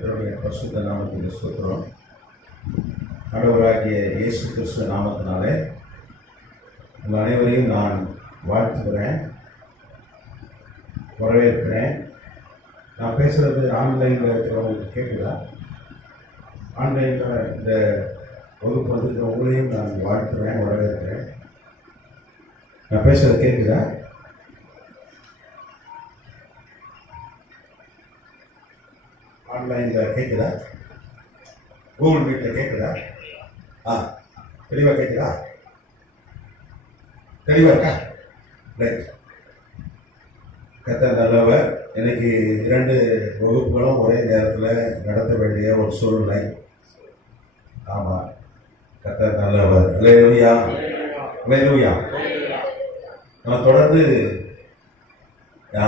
கர்த்தருடைய பரிசுத்த நாமத்துக்கு ஸ்தோத்திரம். ஆண்டவராகிய இயேசு கிறிஸ்து நாமத்தினாலே உங்கள் அனைவரையும் நான் வாழ்த்துக்கிறேன், வரவேற்கிறேன். நான் பேசுகிறது ஆன்லைனில் இருக்கிறவங்களுக்கு கேட்குதா? ஆன்லைனில் இந்த வகுப்பு வந்துருக்க உங்களையும் நான் வாழ்த்துக்கிறேன், வரவேற்கிறேன். நான் பேசுகிறது கேட்குதா? ஆன்லைனில் கேட்குதா? கூகுள் மீட்டில் கேட்குதா? தெளிவாக கேட்குதா? தெளிவாக இருக்கா? ரைட். கர்த்தர் நல்லவர். எனக்கு 2 வகுப்புகளும் ஒரே நேரத்தில் நடத்த வேண்டிய ஒரு சூழ்நிலை. ஆமாம், கர்த்தர் நல்லவர். அல்லேலூயா, அல்லேலூயா. நம்ம தொடர்ந்து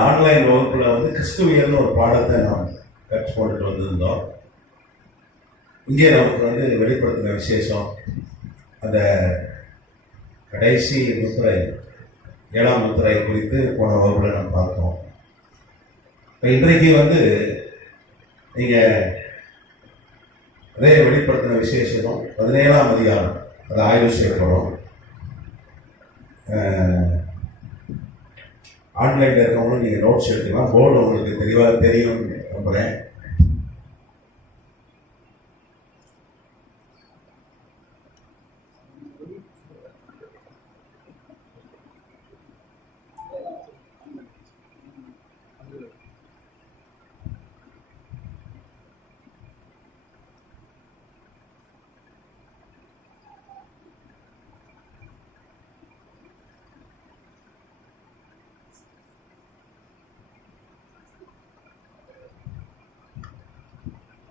ஆன்லைன் வகுப்பில் கிறிஸ்துவியல்னு ஒரு பாடத்தை நாம் கற்றுக்கொண்டுட்டு வந்திருந்தோம். இங்கே நமக்கு வெளிப்படுத்தின விசேஷம் அந்த கடைசி முத்திரை 7ஆம் முத்திரை குறித்து போன வகுப்பில் நம்ம பார்த்தோம். இன்றைக்கு நீங்கள் அதே வெளிப்படுத்தின விசேஷம் 17ஆம் அதிகாரம் அதை ஆய்வு செய்யப்படும். ஆன்லைனில் இருக்கவங்களும் நீங்கள் நோட்ஸ் எடுத்துக்கலாம். போர்டு உங்களுக்கு தெளிவாக தெரியும் நம்புகிறேன்.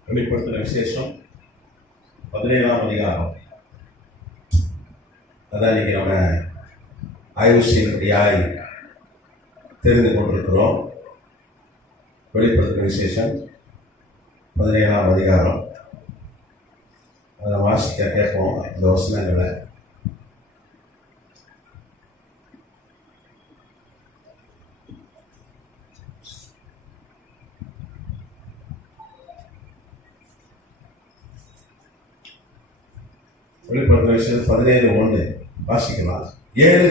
வெளிப்படுத்தின விசேஷம் 17ஆம் அதிகாரம் அதான் இன்னைக்கு நம்ம ஆய்வு செய்யும்படியாய் தெரிந்து கொண்டிருக்கிறோம். வெளிப்படுத்தின விசேஷம் 17ஆம் அதிகாரம் அதை வாசிக்க கேட்போம். இந்த வசனங்களை வெளிப்படுத்தின விசேஷம் 17:1 வாசிக்கலாம். 7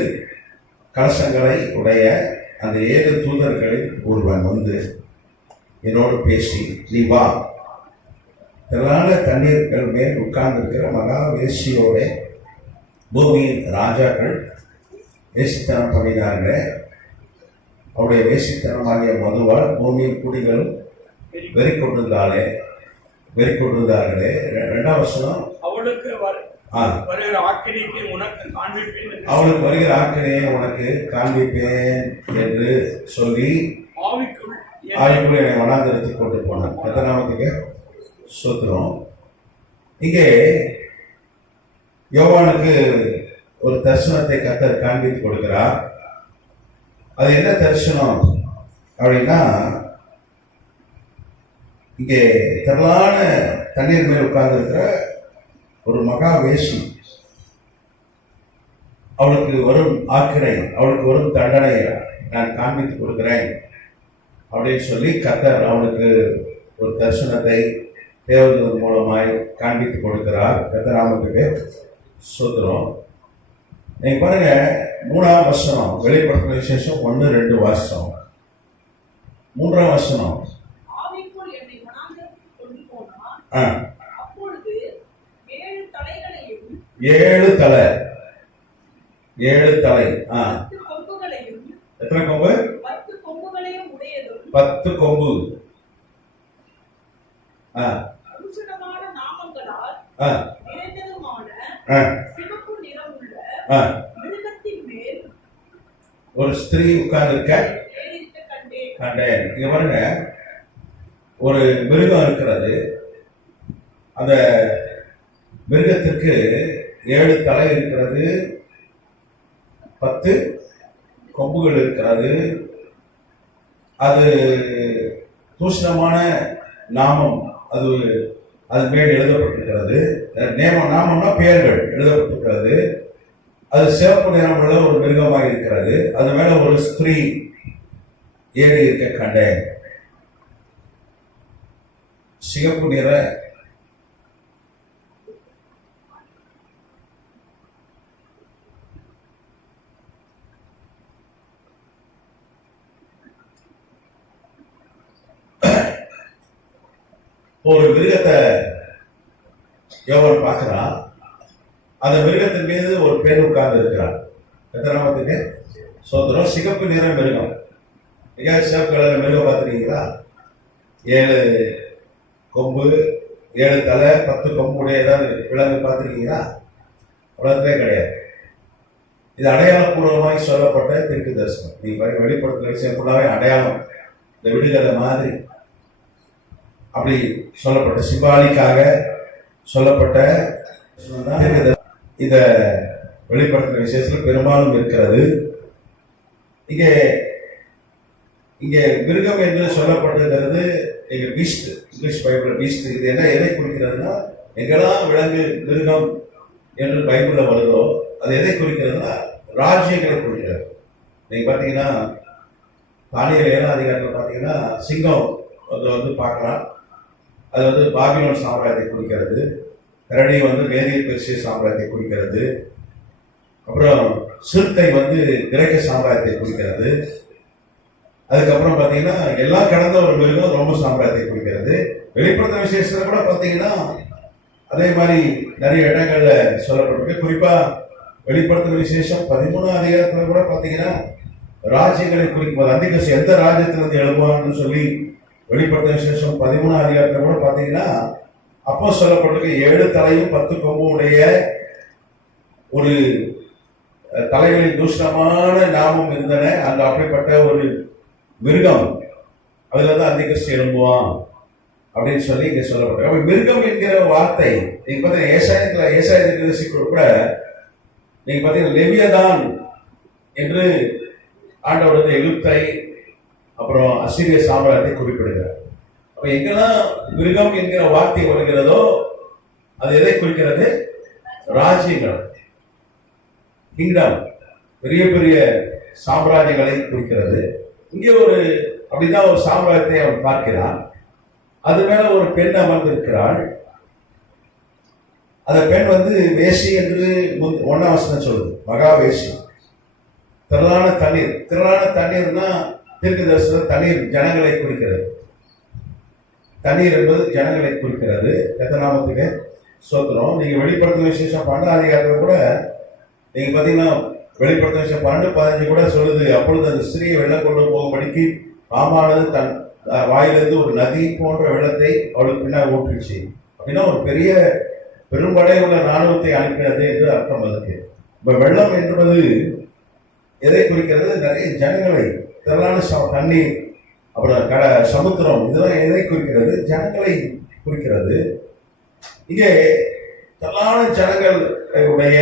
கலசங்களை உடைய அந்த 7 தூதர்களில் ஒருவன் என்னோடு பேசி, நீ வா, திரளான தண்ணீர்கள் மேல் உட்கார்ந்திருக்கிற மகா வேசியோட பூமியின் ராஜாக்கள் வேசித்தனம் பண்ணினார்களே, அவருடைய வேசித்தனமாகிய மதுவால் பூமியின் குடிகளும் வெறி கொண்டிருந்தார்களே. 2ஆம் வசனம், அவளுக்கு வருகிற ஆக்கினையை உனக்கு காண்பிப்பேன் என்று சொல்லி ஆவிக்குள் என்னை வனாந்திரத்தை கொண்டு போனான். கர்த்தநாமத்துக்கு ஸ்தோத்திரம். இங்கே யோவானுக்கு ஒரு தரிசனத்தை கர்த்தர் காண்பித்து கொடுக்கிறார். அது என்ன தரிசனம் அப்படின்னா, இங்கே திரளான தண்ணீர் மேல் உட்கார்ந்து இருக்கிற ஒரு மகா வேசி, அவளுக்கு வரும் ஆக்கினை, அவளுக்கு வரும் தண்டனை நான் காண்பித்து கொடுக்கிறேன் அப்படின்னு சொல்லி கர்த்தர் அவனுக்கு ஒரு தரிசனத்தை தேவதூதன் மூலமாய் காண்பித்து கொடுக்கிறார். கர்த்தநாமத்துக்கு ஸ்தோத்திரம். நீங்க பாருங்க, 3ஆம் வசனம் வெளிப்படுத்தின விசேஷம் 1-2 வாசம். 3ஆம் வசனம், ஏழு தலை. எத்தனை கொம்பு? 10 கொம்பு. ஒரு ஸ்திரீ உட்கார்ந்திருக்க கண்டேன். இங்க பாருங்க, ஒரு மிருகம் இருக்கிறது. அந்த மிருகத்திற்கு 7 தலை இருக்கிறது, 10 கொம்புகள் இருக்கிறது. அது தூஷணமான நாமம் அது மேல் எழுதப்பட்டிருக்கிறது. நாமம்னா பெயர்கள் எழுதப்பட்டிருக்கிறது. அது சிவப்பு நிறமுள்ள ஒரு மிருகமாக இருக்கிறது. அது மேல ஒரு ஸ்திரீ ஏறி இருக்க கண்டேன். சிகப்பு நிற ஒரு மிருகத்தை யோவான் பார்க்கிறான். அந்த மிருகத்தின் மீது ஒரு பெண் உட்கார்ந்து இருக்கிறார். எத்தனாமத்துக்கு சோதரம் சிகப்பு நிற மிருகம். சிவப்பு கலர் மிருகம் பார்த்துருக்கீங்களா? 7 கொம்பு, 7 தலை, 10 கொம்புடைய ஏதாவது விலங்கு பார்த்துருக்கீங்களா? உலகத்திலே கிடையாது. இது அடையாளப்பூர்வமாய் சொல்லப்பட்ட தீர்க்க தரிசனம். நீ வெளிப்படுத்துகிற விஷயம் ஃபுல்லாவே அடையாளம், இந்த விடுதலை மாதிரி அப்படி சொல்லப்பட்ட சிம்பாலிக்காக சொல்லப்பட்ட இத வெளிப்படுத்துகிற விசேஷத்தில் பெரும்பாலும் இருக்கிறது. இங்கே இங்கே மிருகம் என்று சொல்லப்பட்டிருக்கிறது. இங்க பீஸ்ட், இங்கிலீஷ் பைபிள் பீஸ்ட். இது என்ன எதை குறிக்கிறதுனா, எங்கெல்லாம் விலங்கு மிருகம் என்று பைபிள்ல வருதோ அது எதை குறிக்கிறதுனா ராஜ்யங்களை குறிக்கிறது. நீங்க பாத்தீங்கன்னா தானியேல் 7ஆம் அதிகாரத்தில் பாத்தீங்கன்னா சிங்கம் வந்து பார்க்கலாம். அது வந்து பாபிலோன் சாம்ராஜ்யத்தை குறிக்கிறது. கரடி வந்து மேதிய பெர்சிய சாம்ராஜ்யத்தை குறிக்கிறது. அப்புறம் சிறுத்தை வந்து கிரேக்க சாம்ராஜ்யத்தை குறிக்கிறது. அதுக்கப்புறம் பாத்தீங்கன்னா எல்லாம் கடந்த ஒரு மிருகம் ரோம சாம்ராஜ்யத்தை குறிக்கிறது. வெளிப்படுத்த விசேஷத்துல கூட பாத்தீங்கன்னா அதே மாதிரி நிறைய இடங்கள்ல சொல்லப்பட்டிருக்கு. குறிப்பா வெளிப்படுத்துற விசேஷம் 13ஆம் அதிகாரத்துல கூட பாத்தீங்கன்னா ராஜ்யங்களை குறிக்கும் அந்திகிறிஸ்து எந்த ராஜ்யத்திலிருந்து எழுப்புவான்னு சொல்லி வெளிப்படுத்த விசேஷம் 13ஆம் அதிகாரத்துல கூட பாத்தீங்கன்னா அப்போ சொல்லப்பட்டிருக்கு 7 தலையும் 10 கொம்பும் உடைய ஒரு தலைகளில் தூஷணமான நாமம் இருந்தன. அங்க அப்படிப்பட்ட ஒரு மிருகம், அதுலதான் அந்திகிறிஸ்து எழும்புவான் அப்படின்னு சொல்லி இங்க சொல்லப்பட்டிருக்கு. மிருகம் என்கிற வார்த்தை நீங்க பாத்தீங்கன்னா ஏசாயத்துல கூட நீங்க பாத்தீங்கன்னா லெவியதான் என்று ஆண்டவர் வந்து எகிப்தை அப்புறம் அசீரிய சாம்ராஜ்யத்தை குறிப்பிடுகிறார். அப்ப எங்கெல்லாம் மிருகம் என்கிற வார்த்தை வருகிறதோ அது எதை குறிக்கிறது? ராஜ்யங்கள், கிங்டம், பெரிய பெரிய சாம்ராஜ்யங்களை குறிக்கிறது. இங்கே ஒரு அப்படிதான் ஒரு சாம்ராஜ்யத்தை அவன் பார்க்கிறான். அது மேல ஒரு பெண் அமர்ந்திருக்கிறாள். அந்த பெண் வந்து வேசி என்று 1ஆம் வசனம் சொல்லுது. மகா வேசி. திரளான தண்ணீர், திரளான தண்ணீர்னா தீர்க்க தரிசன தண்ணீர் ஜனங்களை குறிக்கிறது. தண்ணீர் என்பது ஜனங்களை குறிக்கிறது. எத்தனாமத்துக்கு சோத்திரம். நீங்க வெளிப்படுத்தும் விசேஷம் 12ஆம் அதிகாரத்தில் கூட நீங்க பாத்தீங்கன்னா வெளிப்படுத்தும் விசேஷம் 12-15 கூட சொல்லுது. அப்பொழுது அந்த ஸ்திரியை வெள்ளம் கொண்டு போகும்படிக்கு பாம்பானது தன் வாயிலிருந்து ஒரு நதி போன்ற வெள்ளத்தை அவளுக்கு பின்னால் ஊற்றுச்சு. அப்படின்னா ஒரு பெரிய பெரும்படை உள்ள ராணுவத்தை அனுப்பினது என்று அர்த்தம். அதுக்கு இப்ப வெள்ளம் என்பது எதை குறிக்கிறது? நிறைய ஜனங்களை, திரளான தண்ணீர், அப்புறம் சமுத்திரம், இதெல்லாம் எதை குறிக்கிறது? ஜனங்களை குறிக்கிறது. இங்கே திரளான ஜனங்கள் உடைய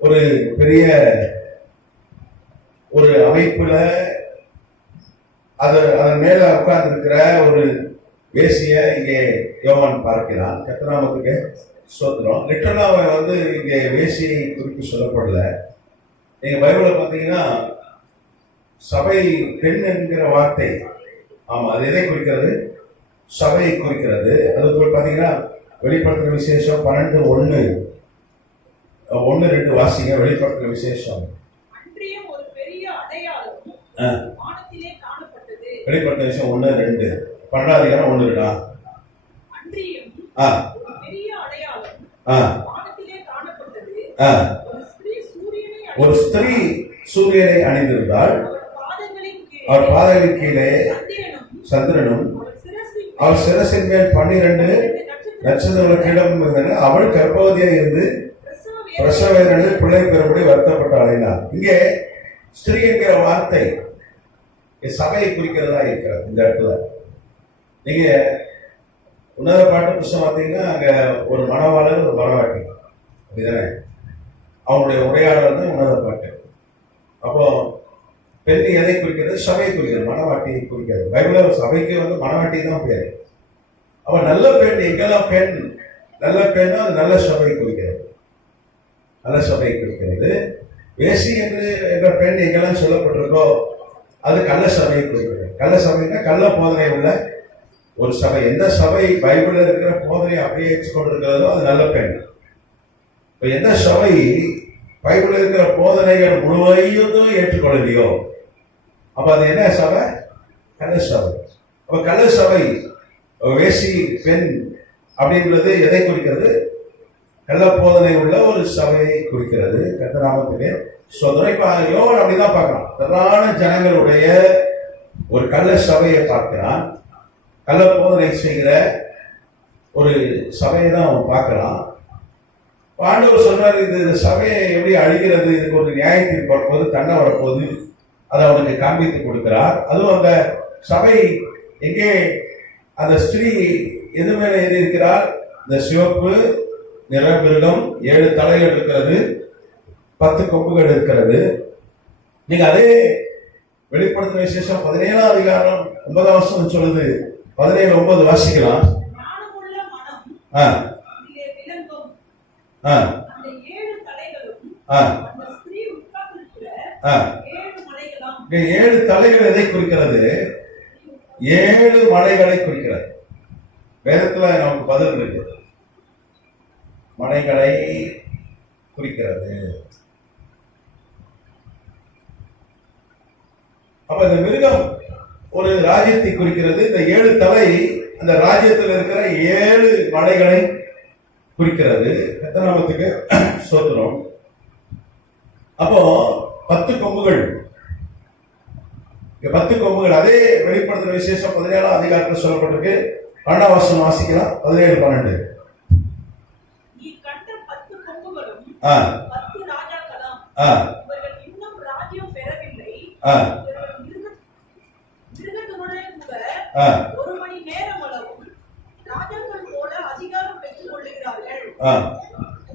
ஒரு பெரிய ஒரு அமைப்புல அதன் மேல உட்கார்ந்து இருக்கிற ஒரு வேசிய இங்கே யோவான் பார்க்கிறான். கர்த்தநாமத்துக்கு ஸ்தோத்திரம். லிட்டரலா வந்து இங்கே வேசியை குறித்து சொல்லப்படல. நீங்க பைபிளை பார்த்தீங்கன்னா சபை பெண் என்கிற வார்த்தை, ஆமா, அது எதை குறிக்கிறது? சபையை குறிக்கிறது. அது போய் பார்த்தீங்கன்னா வெளிப்படுத்துற விசேஷம் 12:1-2 வாசிங்க. வெளிப்படுத்துற விசேஷம் வெளிப்படுத்த விஷயம் 1-2 12ஆம் அதிகாரம் 1-2. ஒரு ஸ்திரீ சூரியனை அணிந்திருந்தால் அவர் பாதங்களின் கீழே சந்திரனும் அவர் சிரசின் மேல் 12 நட்சத்திரங்களுக்கு இடம் இருந்தன. அவள் கர்ப்பவதியாக இருந்து பிரசவ வேதனையில் பிள்ளை பெறும்படி வருத்தப்பட்டு அடைந்தார். இங்கே ஸ்திரீ என்கிற வார்த்தை சபையை குறிக்கிறதா இருக்கிறது. இந்த இடத்துல நீங்க உன்னத பாட்டு புத்தகம் பார்த்தீங்கன்னா அங்க ஒரு மணவாளர் ஒரு மணவாட்டி, அப்படிதானே? அவனுடைய உரையாடல் தான் உன்னத பாட்டு. அப்போ பெண் எதை குறிக்கிறது? சபையை குறிக்கிறது, மணவாட்டியை குறிக்கிறது. பைபிள் சபைக்கு வந்து மணவாட்டி தான் பேரு. அப்ப நல்ல பெண் எங்கெல்லாம் பெண் நல்ல பெண் அது நல்ல சபையை குறிக்கிறது, நல்ல சபையை குறிக்கிறது. வேசி என்று என்ற பெண் எங்கெல்லாம் சொல்லப்பட்டிருக்கோ அது கள்ள சபையை குறிக்கிறது. கள்ள சபைன்னா கள்ள போதனை உள்ள ஒரு சபை, எந்த சபை பைபிள்ல இருக்கிற போதனை அப்படியே ஏற்றுக்கொண்டிருக்கிறதோ அது நல்ல பெண். இப்ப எந்த சபை பைபிள் இருக்கிற போதனைகள் முழுவதையும் ஏற்றுக்கொள்ளலையோ அப்ப அது என்ன சபை? கள்ள சபை. அப்ப கள்ள சபை, வேசி பெண் அப்படின்றது எதை குறிக்கிறது? கள்ள போதனை உள்ள ஒரு சபையை குறிக்கிறது. கர்த்தநாமத்திலே சோதனை. இப்ப யோவான் அப்படிதான் பார்க்கலாம். திரளான ஜனங்களுடைய ஒரு கள்ள சபையை பார்க்கிறான். கள்ள போதனை செய்கிற ஒரு சபையை தான் அவன் பார்க்கலாம். ஆண்டவர் சொல்றாரு, இந்த சபையை எப்படி அழிகிறது, இதுக்கு ஒரு நியாயத்தில் பார்ப்போது, தண்டனை வரப்போது, அதை அவனுக்கு காண்பித்து கொடுக்கிறார். அதுவும் அந்த சபை எங்கே, அந்த ஸ்திரீ எது மேல ஏறி இருக்கிறார்? இந்த சிவப்பு நிறமிருகம் 7 தலைகள் இருக்கிறது, 10 கொம்புகள் இருக்கிறது. நீங்க அதே வெளிப்படுத்தின விசேஷம் 17ஆம் அதிகாரம் 9ஆம் வசனம் சொல்லுது. 17:9 வாசிக்கலாம். ஏழு தலைகள் எதை குறிக்கிறது? 7 மலைகளை குறிக்கிறது. வேதத்துல நமக்கு பதில் இருக்கு. மலைகளை குறிக்கிறது. அப்ப இந்த மிருகம் ஒரு ராஜ்யத்தை குறிக்கிறது. இந்த 7 தலை அந்த ராஜ்யத்தில் இருக்கிற 7 மலைகளை குறிக்கிறது. கர்த்தநாமத்துக்கு ஸ்தோத்திரம். அப்போ 10 கொம்புகள், 10 கொம்புகள். அதே வெளிப்படுத்துற விசேஷம் 17ஆம் அதிகாரத்தில் சொல்லப்பட்டிருக்கு. 12ஆம் வசனம் வாசிக்கலாம். 17:12.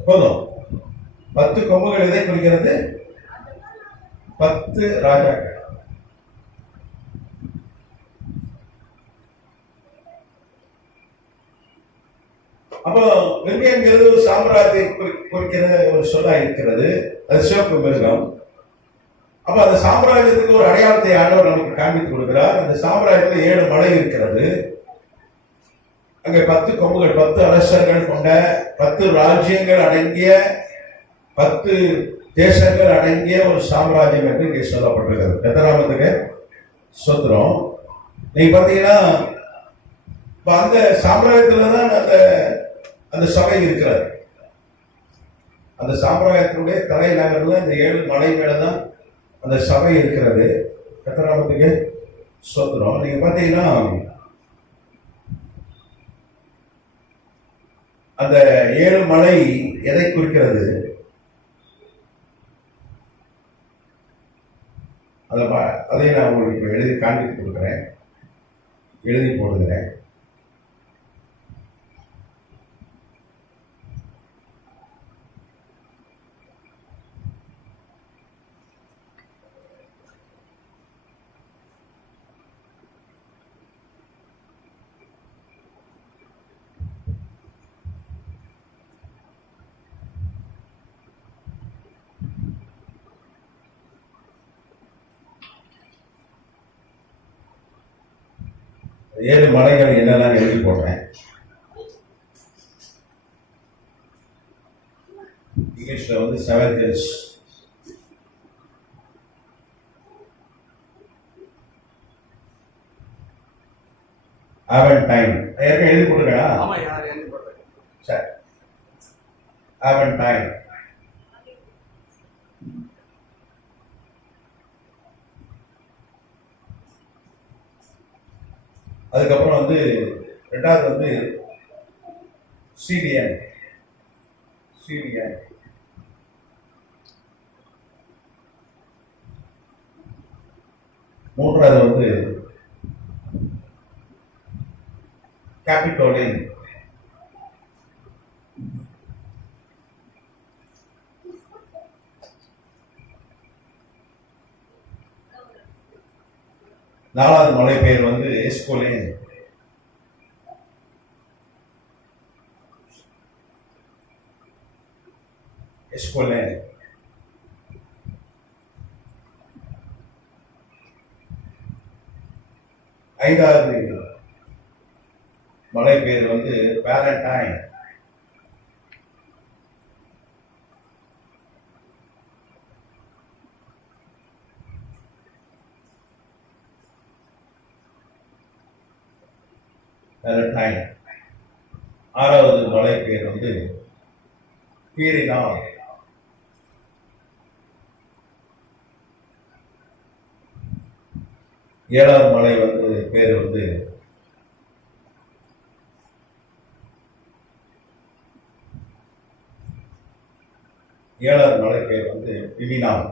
போதும். 10 கொம்புகள் எதை குறிக்கிறது? 10 ராஜாக்கள். அப்போ மிருகங்கிறது ஒரு சாம்ராஜ்யத்தை குறிக்கிற ஒரு சொல்லா இருக்கிறது. அது சிவப்பு மிருகம். அப்ப அந்த சாம்ராஜ்யத்துக்கு ஒரு அடையாளத்தை ஆண்டவர் நமக்கு காண்பித்து கொடுக்கிறார். அந்த சாம்ராஜ்யத்தில் 7 மலை இருக்கிறது. அங்கே 10 கொம்புகள், 10 அரசர்கள் கொண்ட, 10 ராஜ்யங்கள் அடங்கிய, 10 தேசங்கள் அடங்கிய ஒரு சாம்ராஜ்யம் என்று இங்கே சொல்லப்பட்டிருக்கிறது. கர்த்தநாமத்துக்கு ஸ்தோத்திரம். நீங்க பாத்தீங்கன்னா அந்த சாம்ராஜ்யத்துல தான் அந்த சபை இருக்கிறது. அந்த சாம்ராஜ்யத்தினுடைய தலைநகர்ல இந்த 7 மலை மேலதான் அந்த சபை இருக்கிறது. கர்த்தநாமத்துக்கு ஸ்தோத்திரம். நீங்க பாத்தீங்கன்னா அந்த 7 மலை எதை குறிக்கிறது? அதை நான் உங்களுக்கு எழுதி காண்பித்து கொடுக்கிறேன், எழுதி போடுகிறேன். ஏழு மலைகள் என்னெல்லாம் எழுதி போடுறேன். இங்கிலீஷ்ல வந்து 7 hills. அவன்டைன் எழுதி போட்டுருக்கா? சரி, அவன்டைன். அதுக்கப்புறம் வந்து 2வது வந்து சிடிஎன். மூன்றாவது வந்து கேபிட்டோலின். நாலாவது மலை பெயர் வந்து எஸ்கோலேன். ஐந்தாவது மலை பேர் வந்து பேலண்டைன். பேலண்டைன். ஆறாவது மலை பேர் வந்து பீரினால். ஏழாவது மலை வந்து பேர் வந்து ஏழாவது மலை பேர் வந்து பிமினால்.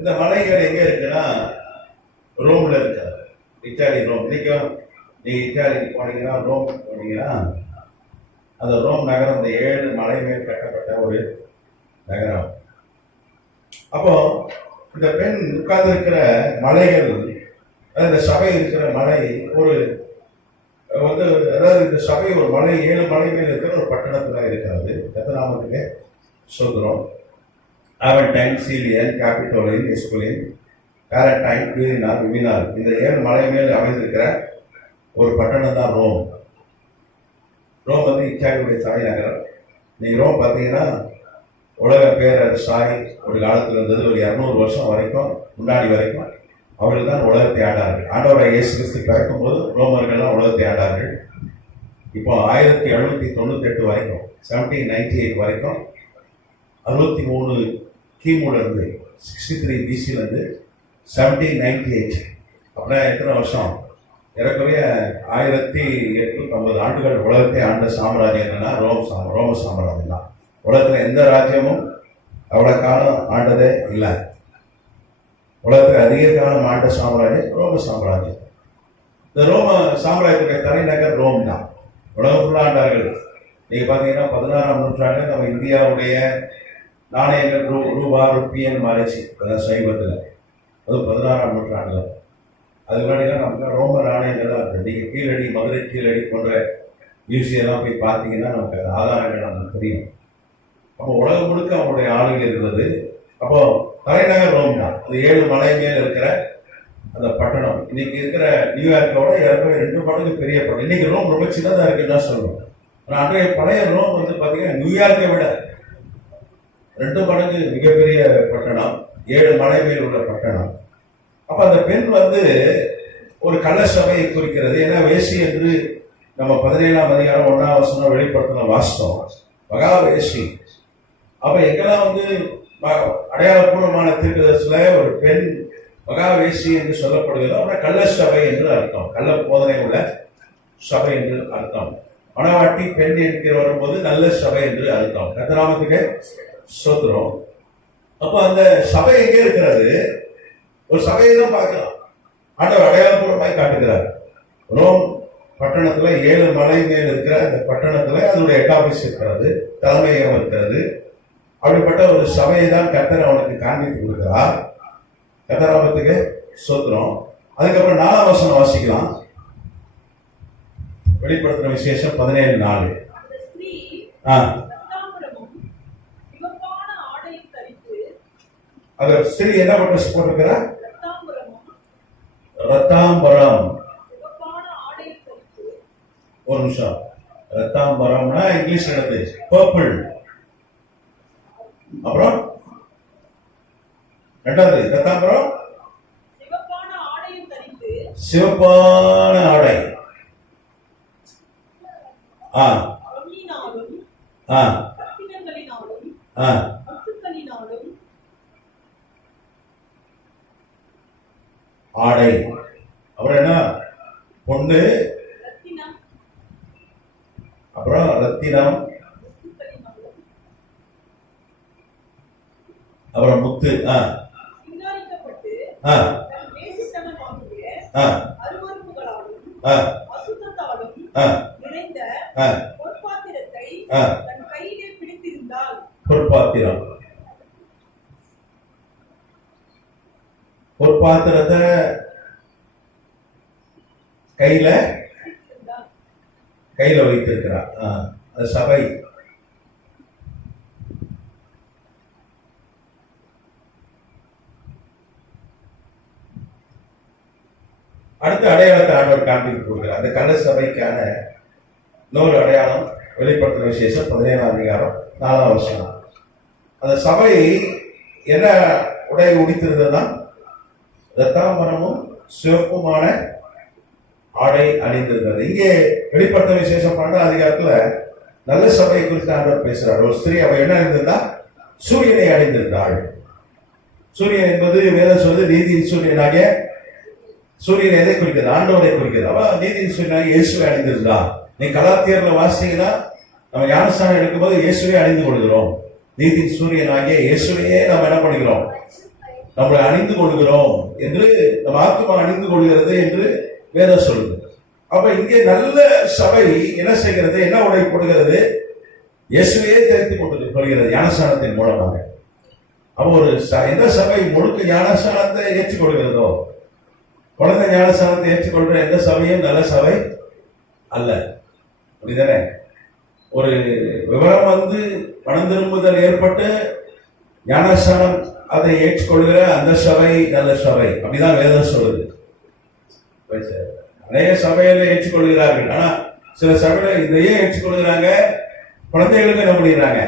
இந்த மலைகள் எங்க இருக்குன்னா ரோம்ல இருக்காது. Italy Rome. இன்னைக்கும் நீங்க இத்தாலிக்கு போனீங்கன்னா ரோம் போனீங்கன்னா அந்த ரோம் நகரம் இந்த 7 மலை மேல் கட்டப்பட்ட ஒரு நகரம். அப்போ இந்த பெண் உட்கார்ந்து இருக்கிற மலைகள், இந்த சபை இருக்கிற மலை ஒரு வந்து, அதாவது இந்த சபை ஒரு மலை 7 மலை மேல் இருக்கிற ஒரு பட்டணத்துல இருக்கிறது. எத்தனாமத்துக்கு சொல்கிறோம். அவன்டைன், சீலியன், கேபிட்டோலின், எஸ்குலின், பேலண்டைன், பீரினால், விமினால், இந்த 7 மலை மேல் அமைந்திருக்கிற ஒரு பட்டணம் தான் ரோம். ரோம் வந்து இத்தாலியுடைய தலைநகரம். நீங்க ரோம் பார்த்தீங்கன்னா உலக பேரரசாய் ஒரு காலத்தில் இருந்தது. ஒரு 200 வருஷம் வரைக்கும் முன்னாடி வரைக்கும் அவர்கள் தான் உலகத்தை ஆண்டார்கள். ஆண்டவரை இயேசு கிறிஸ்து பிறக்கும் போது ரோமர்கள்லாம் உலகத்தை ஆண்டார்கள். இப்போ 1798 வரைக்கும் 1798 வரைக்கும் 63 கிமுல இருந்து 63 பிசில இருந்து 1798 அப்படின்னா எத்தனை வருஷம்? ஏறக்குறைய 1850 ஆண்டுகள் உலகத்தை ஆண்ட சாம்ராஜ்யம் என்னன்னா ரோம சாம்ராஜ்யம் தான். உலகத்துல எந்த ராஜ்யமும் அவ்வளவு காலம் ஆண்டதே இல்லை. உலகத்துல அதிக காலம் ஆண்ட சாம்ராஜ்யம் ரோம சாம்ராஜ்யம். இந்த ரோம சாம்ராஜ்யத்துடைய தலைநகர் ரோம் தான். உலகம் ஃபுல்லா ஆண்டார்கள். நீங்க பாத்தீங்கன்னா 16ஆம் நூற்றாண்டு நம்ம இந்தியாவுடைய நாணயங்கள் ரூபா, ருப்பியன் மாறிச்சு சைவத்தில். அது 16ஆம் நூற்றாண்டுல. அது முன்னாடிலாம் நமக்கு ரோம நாணயங்கள் தான் இருக்குது. நீங்கள் கீழடி, மதுரை கீழடி போன்ற மியூசியம்லாம் போய் பார்த்தீங்கன்னா நமக்கு அந்த ஆதாரங்கள் நமக்கு தெரியும். அப்போ உலகம் முழுக்க அவங்களுடைய ஆளுகை இருந்தது. அப்போ தலைநகர் ரோம் தான். அது 7 மலை மேல் இருக்கிற அந்த பட்டணம். இன்னைக்கு இருக்கிற நியூயார்க்கோட ஏற்கனவே 2 மடங்கு பெரிய பட்டணம். இன்னைக்கு ரோம் ரொம்ப சின்னதாக இருக்குன்னு தான் சொல்லணும். ஆனால் அன்றைய பழைய ரோம் வந்து பார்த்தீங்கன்னா நியூயார்க்கை விட 2 மடங்கு மிகப்பெரிய பட்டணம், 7 மலை மேல் உள்ள பட்டணம். அப்ப அந்த பெண் வந்து ஒரு கள்ள சபையை குறிக்கிறது. ஏன்னா வேசி என்று நம்ம 17ஆம் அதிகாரம் 1ஆம் வசனம் வெளிப்படுத்தின வாஸ்தவம் மகா வேசி. அப்ப எங்கெல்லாம் வந்து அடையாளபூர்வமான தீர்க்கதரிசில ஒரு பெண் மகா வேசி என்று சொல்லப்படுகிறது, அப்புறம் கள்ள சபை என்று அர்த்தம். கள்ள போதனை உள்ள சபை என்று அர்த்தம். மணவாட்டி பெண் என்கிற வரும்போது நல்ல சபை என்று அர்த்தம். கர்த்தநாமத்துக்கு ஸ்தோத்திரம். அப்ப அந்த சபை எங்க இருக்கிறது? ஒரு சபையை தான் பார்க்கலாம். ஆண்டவர் அடையாளபூர்வமாய் காட்டுகிறார். ரோம் பட்டணத்துல 7 மலை மேல் இருக்கிற அந்த பட்டணத்துல அதனுடைய ஹெட் ஆபீஸ் இருக்கிறது, தலைமையகம் இருக்கிறது. அப்படிப்பட்ட ஒரு சபையை தான் கர்த்தர் அவனுக்கு காண்பித்து கொடுக்கிறார். கர்த்தராமத்துக்கு ஸ்தோத்திரம். அதுக்கப்புறம் 4ஆம் வசனம் வாசிக்கலாம். வெளிப்படுத்தின விசேஷம் 17:4. அது ஸ்ரீ என்ன பட்டு போட்டிருக்கிறார்? ரத்தாம்பரம். ஒரு நிமிஷம். ரத்தாம்பரம்னா இங்கிலீஷ் எடுத்து பர்பிள். அப்புறம் 2வது ரத்தாம்பரம் சிவப்பான ஆடை. ஆடை. அப்புறம் என்ன? பொண்ணு, அப்புறம் ரத்தினம், அப்புறம் முத்து. பொற்பாத்திரம். பொற்பாத்திரத்தை கையில வைத்திருக்கிறார். சபை அடுத்த அடையாளத்தை ஆண்டவர் காண்பித்து கொடுக்கிறார். அந்த கள்ள சபைக்கான இன்னொரு அடையாளம் வெளிப்படுத்தின விசேஷம் 17ஆம் அதிகாரம் 4ஆம் வசனம். அந்த சபை என்ன உடை உடித்திருந்ததுன்னா இரத்தாம்பரமும் சிவப்புமான ஆடை அணிந்திருந்தது. இங்கே வெளிப்படுத்தின விசேஷம் 12ஆம் அதிகாரத்துல நல்ல சபையை குறித்து ஆண்டவர் பேசுறார். ஒரு ஸ்திரீ அவ என்ன அணிந்திருந்தா? சூரியனை அணிந்திருந்தாள். சூரியன் என்பது வேதம் சொல்வது நீதியின் சூரியனாகிய சூரியன் எதை குறிக்கிறது? ஆண்டவரை குறிக்கிறது. அவ நீதியின் சூரியனாகிய இயேசுவை அணிந்திருந்தா. நீ கலாத்தியர்ல வாசிங்கன்னா நம்ம ஞானஸ்நானம் எடுக்கும்போது இயேசுவை அணிந்து கொள்கிறோம். நீதியின் சூரியனாகிய இயேசுவையே நாம் என்ன பண்ணுகிறோம்? நம்மளை அணிந்து கொள்கிறோம் என்று நம்ம ஆத்மா அணிந்து கொள்கிறது என்று வேதம் சொல்லுது. அப்ப இங்கே நல்ல சபை என்ன செய்கிறது? என்ன உடை போடுகிறது? இயேசுவையே தெரிந்து கொள்கிறது ஞானஸ்நானத்தின் மூலமாக. அப்போ ஒரு எந்த சபை முழுக்க ஞானஸ்நானத்தை ஏற்றுக்கொள்கிறதோ, குழந்தை ஞானஸ்நானத்தை ஏற்றுக்கொள்கிற எந்த சபையும் நல்ல சபை அல்ல. அப்படிதானே? ஒரு விவரம் வந்து மனம் திரும்புதல் ஏற்பட்டு ஞானஸ்நானம் அதை ஏற்றுக்கொள்கிற அந்த சபை நல்ல சபை. அப்படிதான் வேதம் சொல்லுது. அநேக சபையில ஏற்றுக்கொள்கிறார்கள். ஆனா சில சபையில இதையே ஏற்றுக்கொள்கிறாங்க, குழந்தைகளுக்கு என்ன பண்ணிடுறாங்க?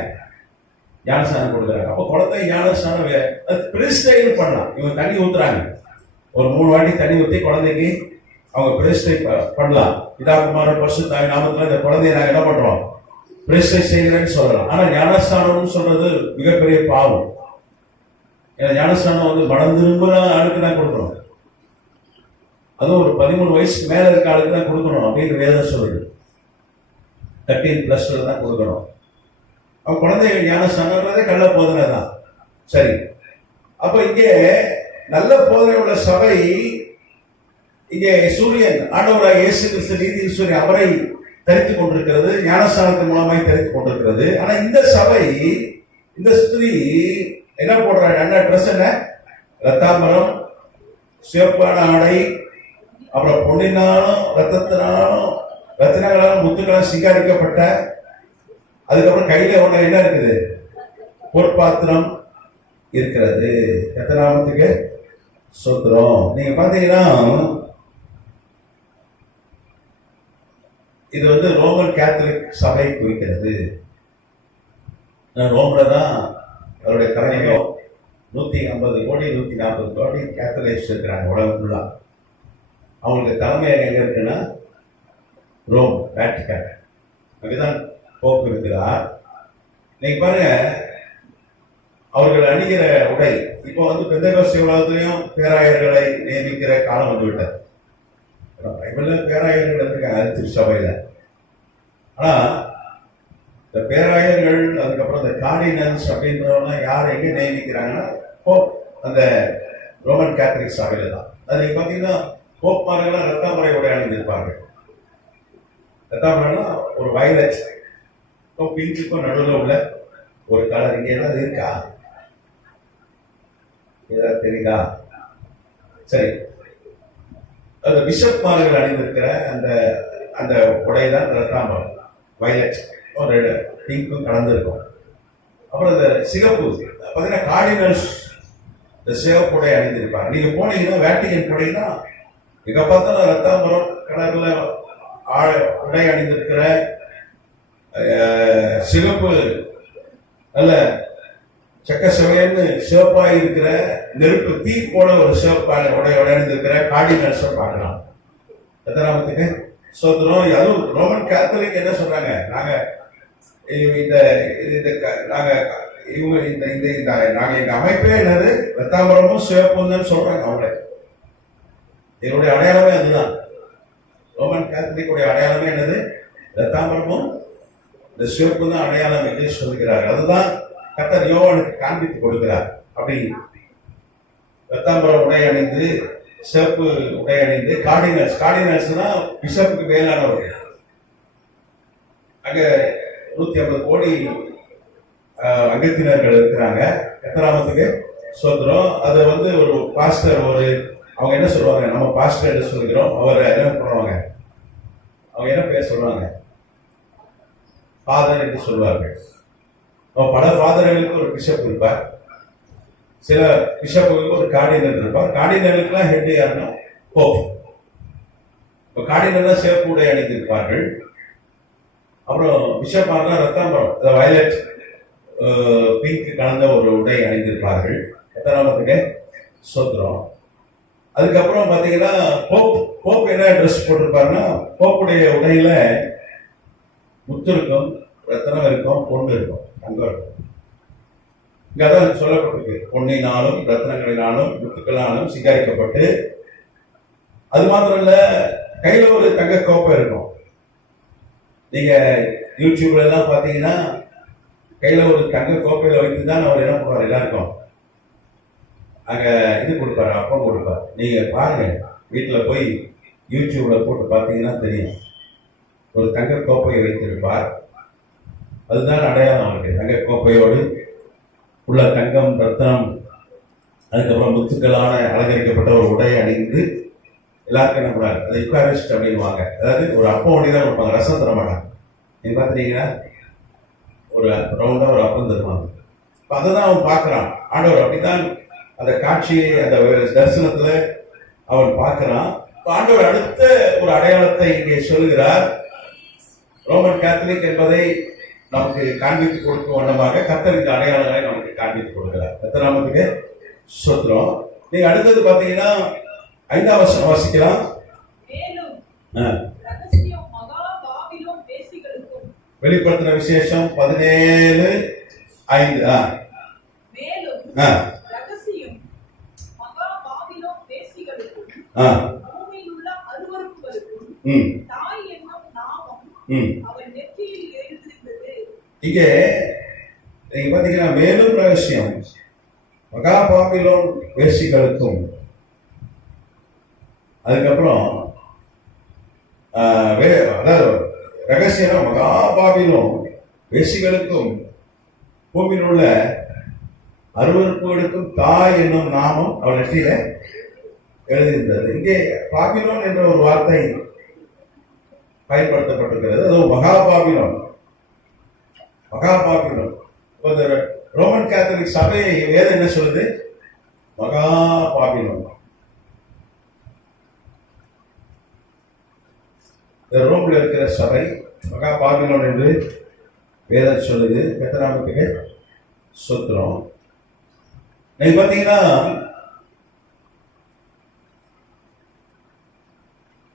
ஞானஸ்நானம் கொடுக்குறாங்க. அப்போ குழந்தை ஞானஸ்நானம் பிரதிஷ்டைகள் பண்ணலாம். இவங்க தண்ணி ஊத்துறாங்க, ஒரு 3 வாட்டி தண்ணி ஊற்றி குழந்தைக்கு அவங்க பிரதிஷ்டை பண்ணலாம். பிதாகுமாரன் பரிசுத்த நாமத்துல இந்த குழந்தைய நாங்க என்ன பண்றோம்? பிரதிஷ்டை செய்கிறேன்னு சொல்லலாம். ஆனா ஞானஸ்நானம்னு சொல்றது மிகப்பெரிய பாவம். ஏன்னா ஞானஸ்நானம் வந்து மனம் திரும்புற ஆளுக்கு தான் கொடுக்கணும். அதுவும் ஒரு 13 வயசுக்கு மேல இருக்க ஆளுக்கு தான் கொடுக்கணும் அப்படின்னு வேதம் சொல்லுது. 13+ தான் கொடுக்கணும். அவன் குழந்தைகள் ஞானஸ்நானம்ன்றதே கள்ள போதனை தான். சரி, அப்ப இங்கே நல்ல போதனை உள்ள சபை, இங்கே சூரியன் ஆண்டவராக இயேசு கிறிஸ்து நீதியின் சூரியன் அவரை தரித்துக் கொண்டிருக்கிறது, ஞானஸ்நானத்தின் மூலமாய் தரித்துக் கொண்டிருக்கிறது. ஆனா இந்த சபை, இந்த ஸ்திரீ என்ன போடுறாங்க? என்ன ட்ரெஸ்? என்ன? ரத்தாம்பரம், சிவப்பான ஆடை, அப்புறம் பொன்னினாலும் ரத்தத்தினாலும் ரத்தினங்களாலும் முத்துக்களால் சிங்காரிக்கப்பட்ட, அதுக்கப்புறம் கையில உள்ள என்ன இருக்குது? பொற்பாத்திரம் இருக்கிறது. எத்தனாமத்துக்கு சோத்திரம். நீங்க பாத்தீங்கன்னா இது வந்து ரோமன் கேத்தலிக் சபை குறிக்கிறது. ரோம்ல தான் அவருடைய தலைமையோ 150 கோடி 140 கோடி கேத்தலிக்ஸ் இருக்கிறாங்க உலகம் ஃபுல்லா. அவங்களுக்கு தலைமையாக எங்க இருக்குன்னா ரோம், வேட்டிகன். அங்கதான் போப்பு இருக்கிறார். நீங்க பாருங்க, அவர்கள் அணிகிற உடை இப்போ வந்து பெந்தேகோஸ்தே உலகத்திலையும் பேராயர்களை நியமிக்கிற காலம் வந்து விட்டது. பைபிள்ல பேராயர்கள் இருக்காங்க திருச்சபையில. ஆனா இந்த பேராயர்கள், அதுக்கப்புறம் இந்த கார்டினல்ஸ் அப்படின்றவங்க யார் எங்க நியமிக்கிறாங்கன்னா அந்த ரோமன் கேத்தலிக் சபையில தான். அது நீங்க பாத்தீங்கன்னா போப்மார்கள்லாம் ரத்தாமரை உடை அணிந்திருப்பாங்க. ரத்தாமரைனா ஒரு வயலட், பிங்குக்கும் நடுவில் உள்ள ஒரு கலர். இங்க ஏதாவது இருக்கா? ஏதாவது தெரியுதா? சரி, அந்த பிஷப்மார்கள் அணிந்திருக்கிற அந்த அந்த உடைதான் ரத்தாம்பரம், வயலட், ஒரு பிங்க்கும் கலந்துருக்கும். அப்புறம் இந்த சிகப்பு பார்த்தீங்கன்னா கார்டினல்ஸ் இந்த சிவப்பு உடை அணிந்திருப்பாங்க. நீங்க போனீங்கன்னா வேட்டிகன் போனீங்கன்னா எங்க பார்த்தாலும் ரத்தாம்பரம் கலர்ல உடை அணிந்திருக்கிற, சிவப்பு நல்ல சக்க சிவையன்னு சிவப்பாய் இருக்கிற, நெருப்பு தீ போல ஒரு சிவப்பான உடை அணிந்திருக்கிற கார்டினல்ஸை பார்க்கலாம். எத்தனாமத்துக்கு சோதரம். அதுவும் ரோமன் கேத்தலிக் என்ன சொல்றாங்க? நாங்க நாங்க இவங்க நாங்க எங்க அமைப்பே என்னது ரத்தாம்பரமும் சிவப்பும் தான் சொல்றாங்க. அவங்க எங்களுடைய அடையாளமே அதுதான். ரோமன் கேத்தலிக்குடைய அடையாளமே என்னது? ரத்தாம்பரமும் இந்த சிவப்பு தான் அடையாளம் என்று சொல்கிறார். அதுதான் கர்த்தர் யோவானுக்கு காண்பித்து கொடுக்கிறார். அப்படி ரத்தாம்பரம் உடை அணிந்து, சிவப்பு உடை அணிந்து, கார்டினல்ஸ்னா பிஷப்புக்கு மேலானவர்கள். அங்க 150 கோடி அங்கத்தினர்கள் இருக்கிறாங்க. எத்தனாமத்துக்கு சோதரம். அதை வந்து ஒரு பாஸ்டர், ஒரு அவங்க என்ன சொல்லுவாங்க? நம்ம பாஸ்டர் என்ன சொல்லுகிறோம், அவர் என்ன பண்ணுவாங்க? அவங்க என்ன பேர் சொல்லுவாங்க? ஃபாதர் என்று சொல்வார்கள். பல ஃபாதர்களுக்கு ஒரு பிஷப் இருப்பார், சில பிஷப்புக்கு ஒரு கார்டினல் இருப்பார். கார்டினலுக்குலாம் ஹெட் யாருன்னா போப். இப்போ கார்டினல்ல சிவப்பு உடை அணிந்திருப்பார்கள். அப்புறம் பிஷப்பார்லாம் ரத்தாம்பரம், வயலட் பிங்க் கலந்த ஒரு உடை அணிந்திருப்பார்கள். எத்தனாமத்துக்கு சோத்திரம். அதுக்கப்புறம் பார்த்தீங்கன்னா போப் என்ன ட்ரெஸ் போட்டிருப்பாருன்னா, போப்புடைய உடையில முத்து இருக்கும், ரத்தனம் இருக்கும், பொண்ணு இருக்கும், தங்கம் இருக்கும். இங்க அதான் சொல்லப்பட்டிருக்கு, பொன்னினாலும் ரத்னங்களினாலும் முத்துக்களாலும் சிங்காரிக்கப்பட்டு. அது மாத்திரம் இல்ல, கையில ஒரு தங்க கோப்பை இருக்கும். நீங்க யூடியூப்ல எல்லாம் பாத்தீங்கன்னா கையில ஒரு தங்க கோப்பையில வைத்து தான் அவர் என்ன பண்ணுவார், எல்லாருக்கும் அங்க இது கொடுப்பாரு, அப்பம் கொடுப்பார். நீங்க பாருங்க, வீட்டுல போய் யூடியூப்ல போட்டு பார்த்தீங்கன்னா தெரியும். ஒரு தங்க கோப்பையை வைத்திருப்பார். அதுதான் அடையாளம் அவருக்கு. தங்க கோப்பையோடு உள்ள தங்கம், ரத்தனம், அதுக்கப்புறம் முத்துக்களான அலங்கரிக்கப்பட்ட ஒரு உடையை அணிந்து எல்லாருக்கும் என்ன பண்ணாரு, அதை யுக்காரிஸ்ட் அப்படின்வாங்க. அதாவது ஒரு அப்பம் ஒண்டி தான் கொடுப்பாங்க, ரசம் தர மாட்டாங்க. நீங்க பார்த்துட்டீங்கன்னா ஒரு ரவுண்டா ஒரு அப்பம் தருவாங்க. இப்போ அதை தான் அவன் பார்க்குறான். ஆண்டவர் அப்படித்தான் அந்த காட்சியை, அந்த தரிசனத்துல அவன் பார்க்கிறான். ஆண்டவர் அடுத்த ஒரு அடையாளத்தை இங்கே சொல்கிறார். ரோமன் கேத்தலிக் என்பதை நமக்கு காண்பித்து கொடுக்கும் வண்ணமாக கர்த்தர் இந்த அடையாளங்களை நமக்கு காண்பித்து கொடுக்கிறார். கர்த்தர் நமக்கு சொல்றோம். நீங்க அடுத்தது பாத்தீங்கன்னா 5ஆம் வசனம் வாசிக்கலாம். வெளிப்படுத்தின விசேஷம் 17:5. இங்கே நீங்க பாத்தீங்கன்னா மேலும் ரகசியம் மகா பாபிலோன் வேசிகளுக்கும், அதுக்கப்புறம் அதாவது ரகசியம் மகா பாபிலோன் வேசிகளுக்கும் பூமியில் உள்ள அருவருப்புகளுக்கும் தாய் என்னும் நாமம் அவள் நெற்றியில எழுதியிருந்தது. இங்கே பாபிலோன் என்ற ஒரு வார்த்தை பயன்படுத்தப்பட்டிருக்கிறது. அது மகா பாபிலோன். மகா பாபிலோன். ரோமன் கேத்தலிக் சபை வேதம் என்ன சொல்லுது? மகா பாபிலோன். ரோம்ல இருக்கிற சபை மகா பாபிலோன் என்று வேதம் சொல்லுது. எத்தனாமத்துக்கு சொத்துறோம். நீங்க பாத்தீங்கன்னா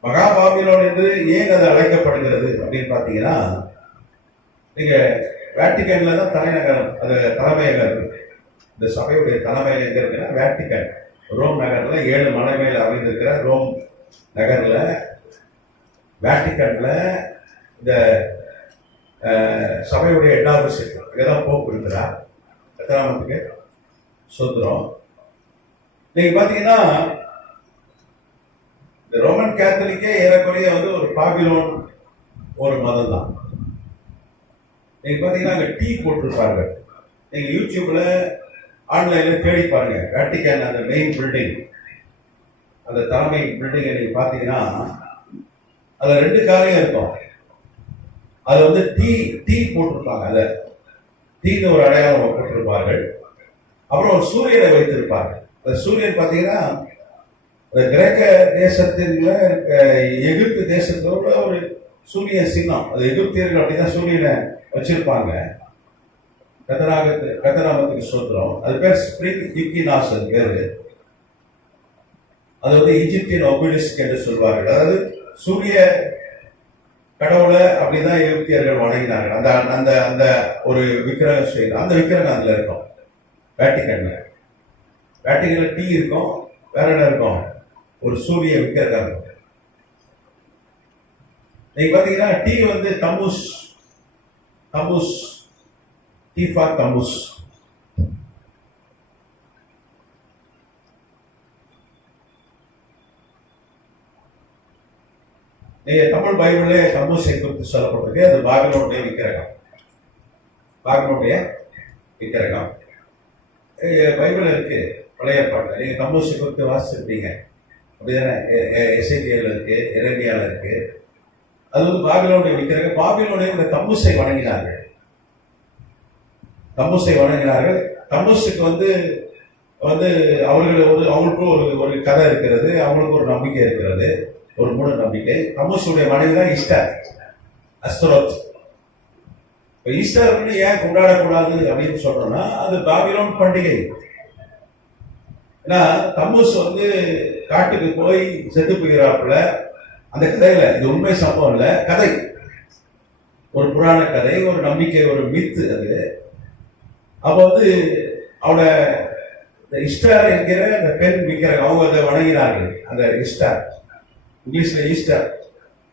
மகா பாபிலோன் என்று ஏன் அது அழைக்கப்படுகிறது அப்படின்னு பாத்தீங்கன்னா, நீங்க வேட்டிக்கன்ல தான் தலைநகரம், அது தலைமையகம் இருக்கு. இந்த சபையுடைய தலைமையகம் எங்க இருக்குன்னா வேட்டிக்கன், ரோம் நகர்ல 7 மலை மேல அமைந்திருக்கிற ரோம் நகர்ல வேட்டிக்கன்ல இந்த சபையுடைய 8வது செட்டு இங்கதான் போப்பு இருக்கிறார். எத்தனாமத்துக்கு சொத்துறோம். நீங்க பாத்தீங்கன்னா இந்த ரோமன் கேத்தலிக்கே ஏறக்குறைய ஒரு பாபிலோன் ஒரு மதம் தான். நீங்க பாத்தீங்கன்னா அங்க டீ போட்டிருப்பாங்க. நீங்க யூடியூப்ல ஆன்லைன்ல தேடி பாருங்க. வேட்டிக்கன் அந்த மெயின் பில்டிங், அந்த தலைமை பில்டிங்கை நீங்க பாத்தீங்கன்னா அதுல 2 காரியம் இருக்கும். அது டீ போட்டிருப்பாங்க. அத டீன்னு ஒரு அடையாளம் போட்டிருப்பார்கள். அப்புறம் ஒரு சூரியனை வைத்திருப்பார்கள். அந்த சூரியன் பாத்தீங்கன்னா கிரேக்க தேசத்தில எகிப்து தேசத்தோட ஒரு சூரிய சின்னம். அது எகிப்தியர்கள் அப்படிதான் சூரியனை வச்சிருப்பாங்க. கத்தராமத்துக்கு சோத்திரம். அது பேர் ஸ்பிரிங் யூக்கினாஸ். அது பேரு. அது ஈஜிப்தியன் ஒபிலிஸ்க் என்று சொல்வார்கள். அதாவது சூரிய கடவுளை அப்படிதான் எகிப்தியர்கள் வணங்கினார்கள். அந்த அந்த அந்த ஒரு விக்கிரகம் செய்து அந்த விக்கிரகம் அதுல இருக்கும். வேட்டிக்கன்ல டீ இருக்கும். வேற என்ன இருக்கும்? ஒரு சூரிய விக்கிரகம் இருக்கும். நீங்க பாத்தீங்கன்னா டீ தமுஸ், டீ ஃபார் தமுஸ். நீங்க தமிழ் பைபிள்ல தமுஸை குறித்து சொல்லப்பட்டிருக்கு. அது பாபிலோனுடைய விக்கிரகம். பாபிலோனுடைய விக்கிரகம் பைபிள் இருக்கு. பழைய ஏற்பாடுல நீங்க தமுஸை குறித்து வாசிச்சிருப்பீங்க. அப்படிதானே? எசேக்கியேல்ல இருக்கு, எரேமியால இருக்கு. அது பாபிலோனுடைய விக்கிரகம். பாபிலோனுடைய இந்த தமுஸை வணங்கினார்கள். தமுஸுக்கு அவர்கள் அவங்களுக்கும் ஒரு கதை இருக்கிறது. அவங்களுக்கு ஒரு நம்பிக்கை இருக்கிறது. ஒரு மூட நம்பிக்கை. தம்முசுடைய மனைவி தான் ஈஸ்டர், அஸ்தரோத். இப்ப ஈஸ்டர் ஏன் கொண்டாடக்கூடாது அப்படின்னு சொல்றோம்னா, அது பாபிலோன் பண்டிகை. ஏன்னா தம்முஸ் காட்டுக்கு போய் செத்து போகிறாப்புல. அந்த கதையில இது உண்மை சம்பவம் இல்ல, கதை, ஒரு புராண கதை, ஒரு நம்பிக்கை, ஒரு மித்து அது. அப்ப அவட இஸ்டர் என்கிற அந்த பெண் விக்கிரகம், அவங்க அதை வணங்கினார்கள். அந்த இஸ்டர், இங்கிலீஷ்ல ஈஸ்டர்,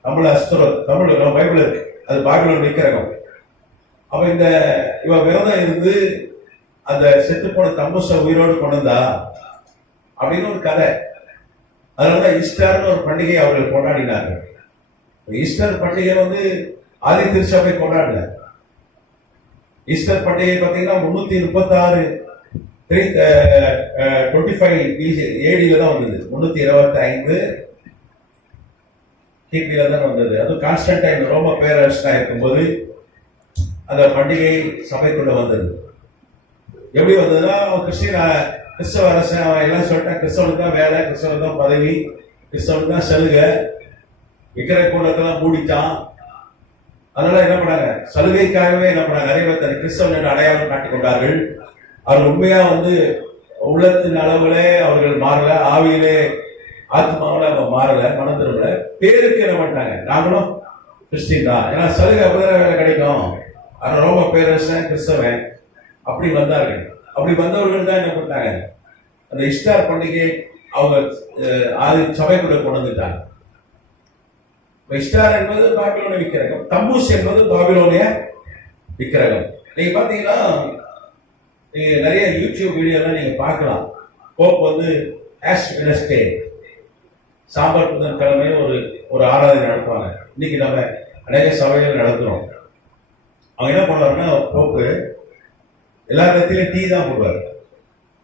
தமிழ் அஸ்தரோத், தமிழ் நம்ம பைபிள் இருக்கு, அது பாபிலோன் விக்கிரகம். அப்ப இவ விரதம் இருந்து அந்த செத்து போன தம்முச உயிரோடு கொண்டு வந்தா அப்படின்னு ஒரு கதை. அதனாலதான் ஈஸ்டர்னு ஒரு பண்டிகை அவர்கள் கொண்டாடினார்கள். ஈஸ்டர் பண்டிகை ஆதி திருச்சபை கொண்டாடல. ஈஸ்டர் பண்டிகை பார்த்தீங்கன்னா 336 25 ஏடியில தான் வந்தது. 325 கிபியில தான் வந்தது. அது கான்ஸ்டன்டைன் ரோம பேரரசனா இருக்கும்போது அந்த பண்டிகை சபைக்குள்ள வந்தது. எப்படி வந்ததுன்னா, அவன் கிறிஸ்தவ அரசன், அவன் எல்லாம் சொல்லிட்டான், கிறிஸ்தவனுக்கு தான் வேலை, கிறிஸ்தவனுக்கு தான் பதவி, கிறிஸ்தவனுக்கு தான் சலுகை, விக்கிர கூடத்தெல்லாம் மூடிட்டான். அதனால என்ன பண்ணாங்க, சலுகைக்காகவே என்ன பண்ணாங்க, நிறைய பேர் தன் கிறிஸ்தவன் என்று அடையாளம் காட்டிக் கொண்டார்கள். அவர் உண்மையா உள்ளத்தின் அளவுல அவர்கள் மாறல, ஆவியிலே ஆத்மாவில அவங்க மாறல, மனம் திரும்பல. பேருக்கு என்ன பண்ணிட்டாங்க, நாங்களும் கிறிஸ்டின் தான், ஏன்னா சலுகை அப்படிதான் வேலை கிடைக்கும், ரோம பேரரசன் கிறிஸ்தவன், அப்படி வந்தார்கள். அப்படி வந்தவர்கள் தான் என்ன பண்ணாங்க, அந்த ஈஸ்டர் பண்டிகை அவங்க சபைக்குள்ள கொண்டு வந்துட்டாங்க. ஈஸ்டர் என்பது பாபிலோனிய விக்கிரகம், தம்மூஸ் என்பது பாபிலோனிய விக்கிரகம். நீங்க பாத்தீங்கன்னா, நீங்க நிறைய யூடியூப் வீடியோலாம் நீங்க பார்க்கலாம். போப் ஆஷ் வெனஸ்டே, சாம்பார் புதன் கிழமை ஒரு ஆராதனை நடத்துவாங்க. இன்னைக்கு நம்ம அநேக சபைகள் நடத்துறோம். அவங்க என்ன பண்ணுவாருன்னா, போப்பு எல்லா இடத்துலயும் டீ தான் போடுவாரு.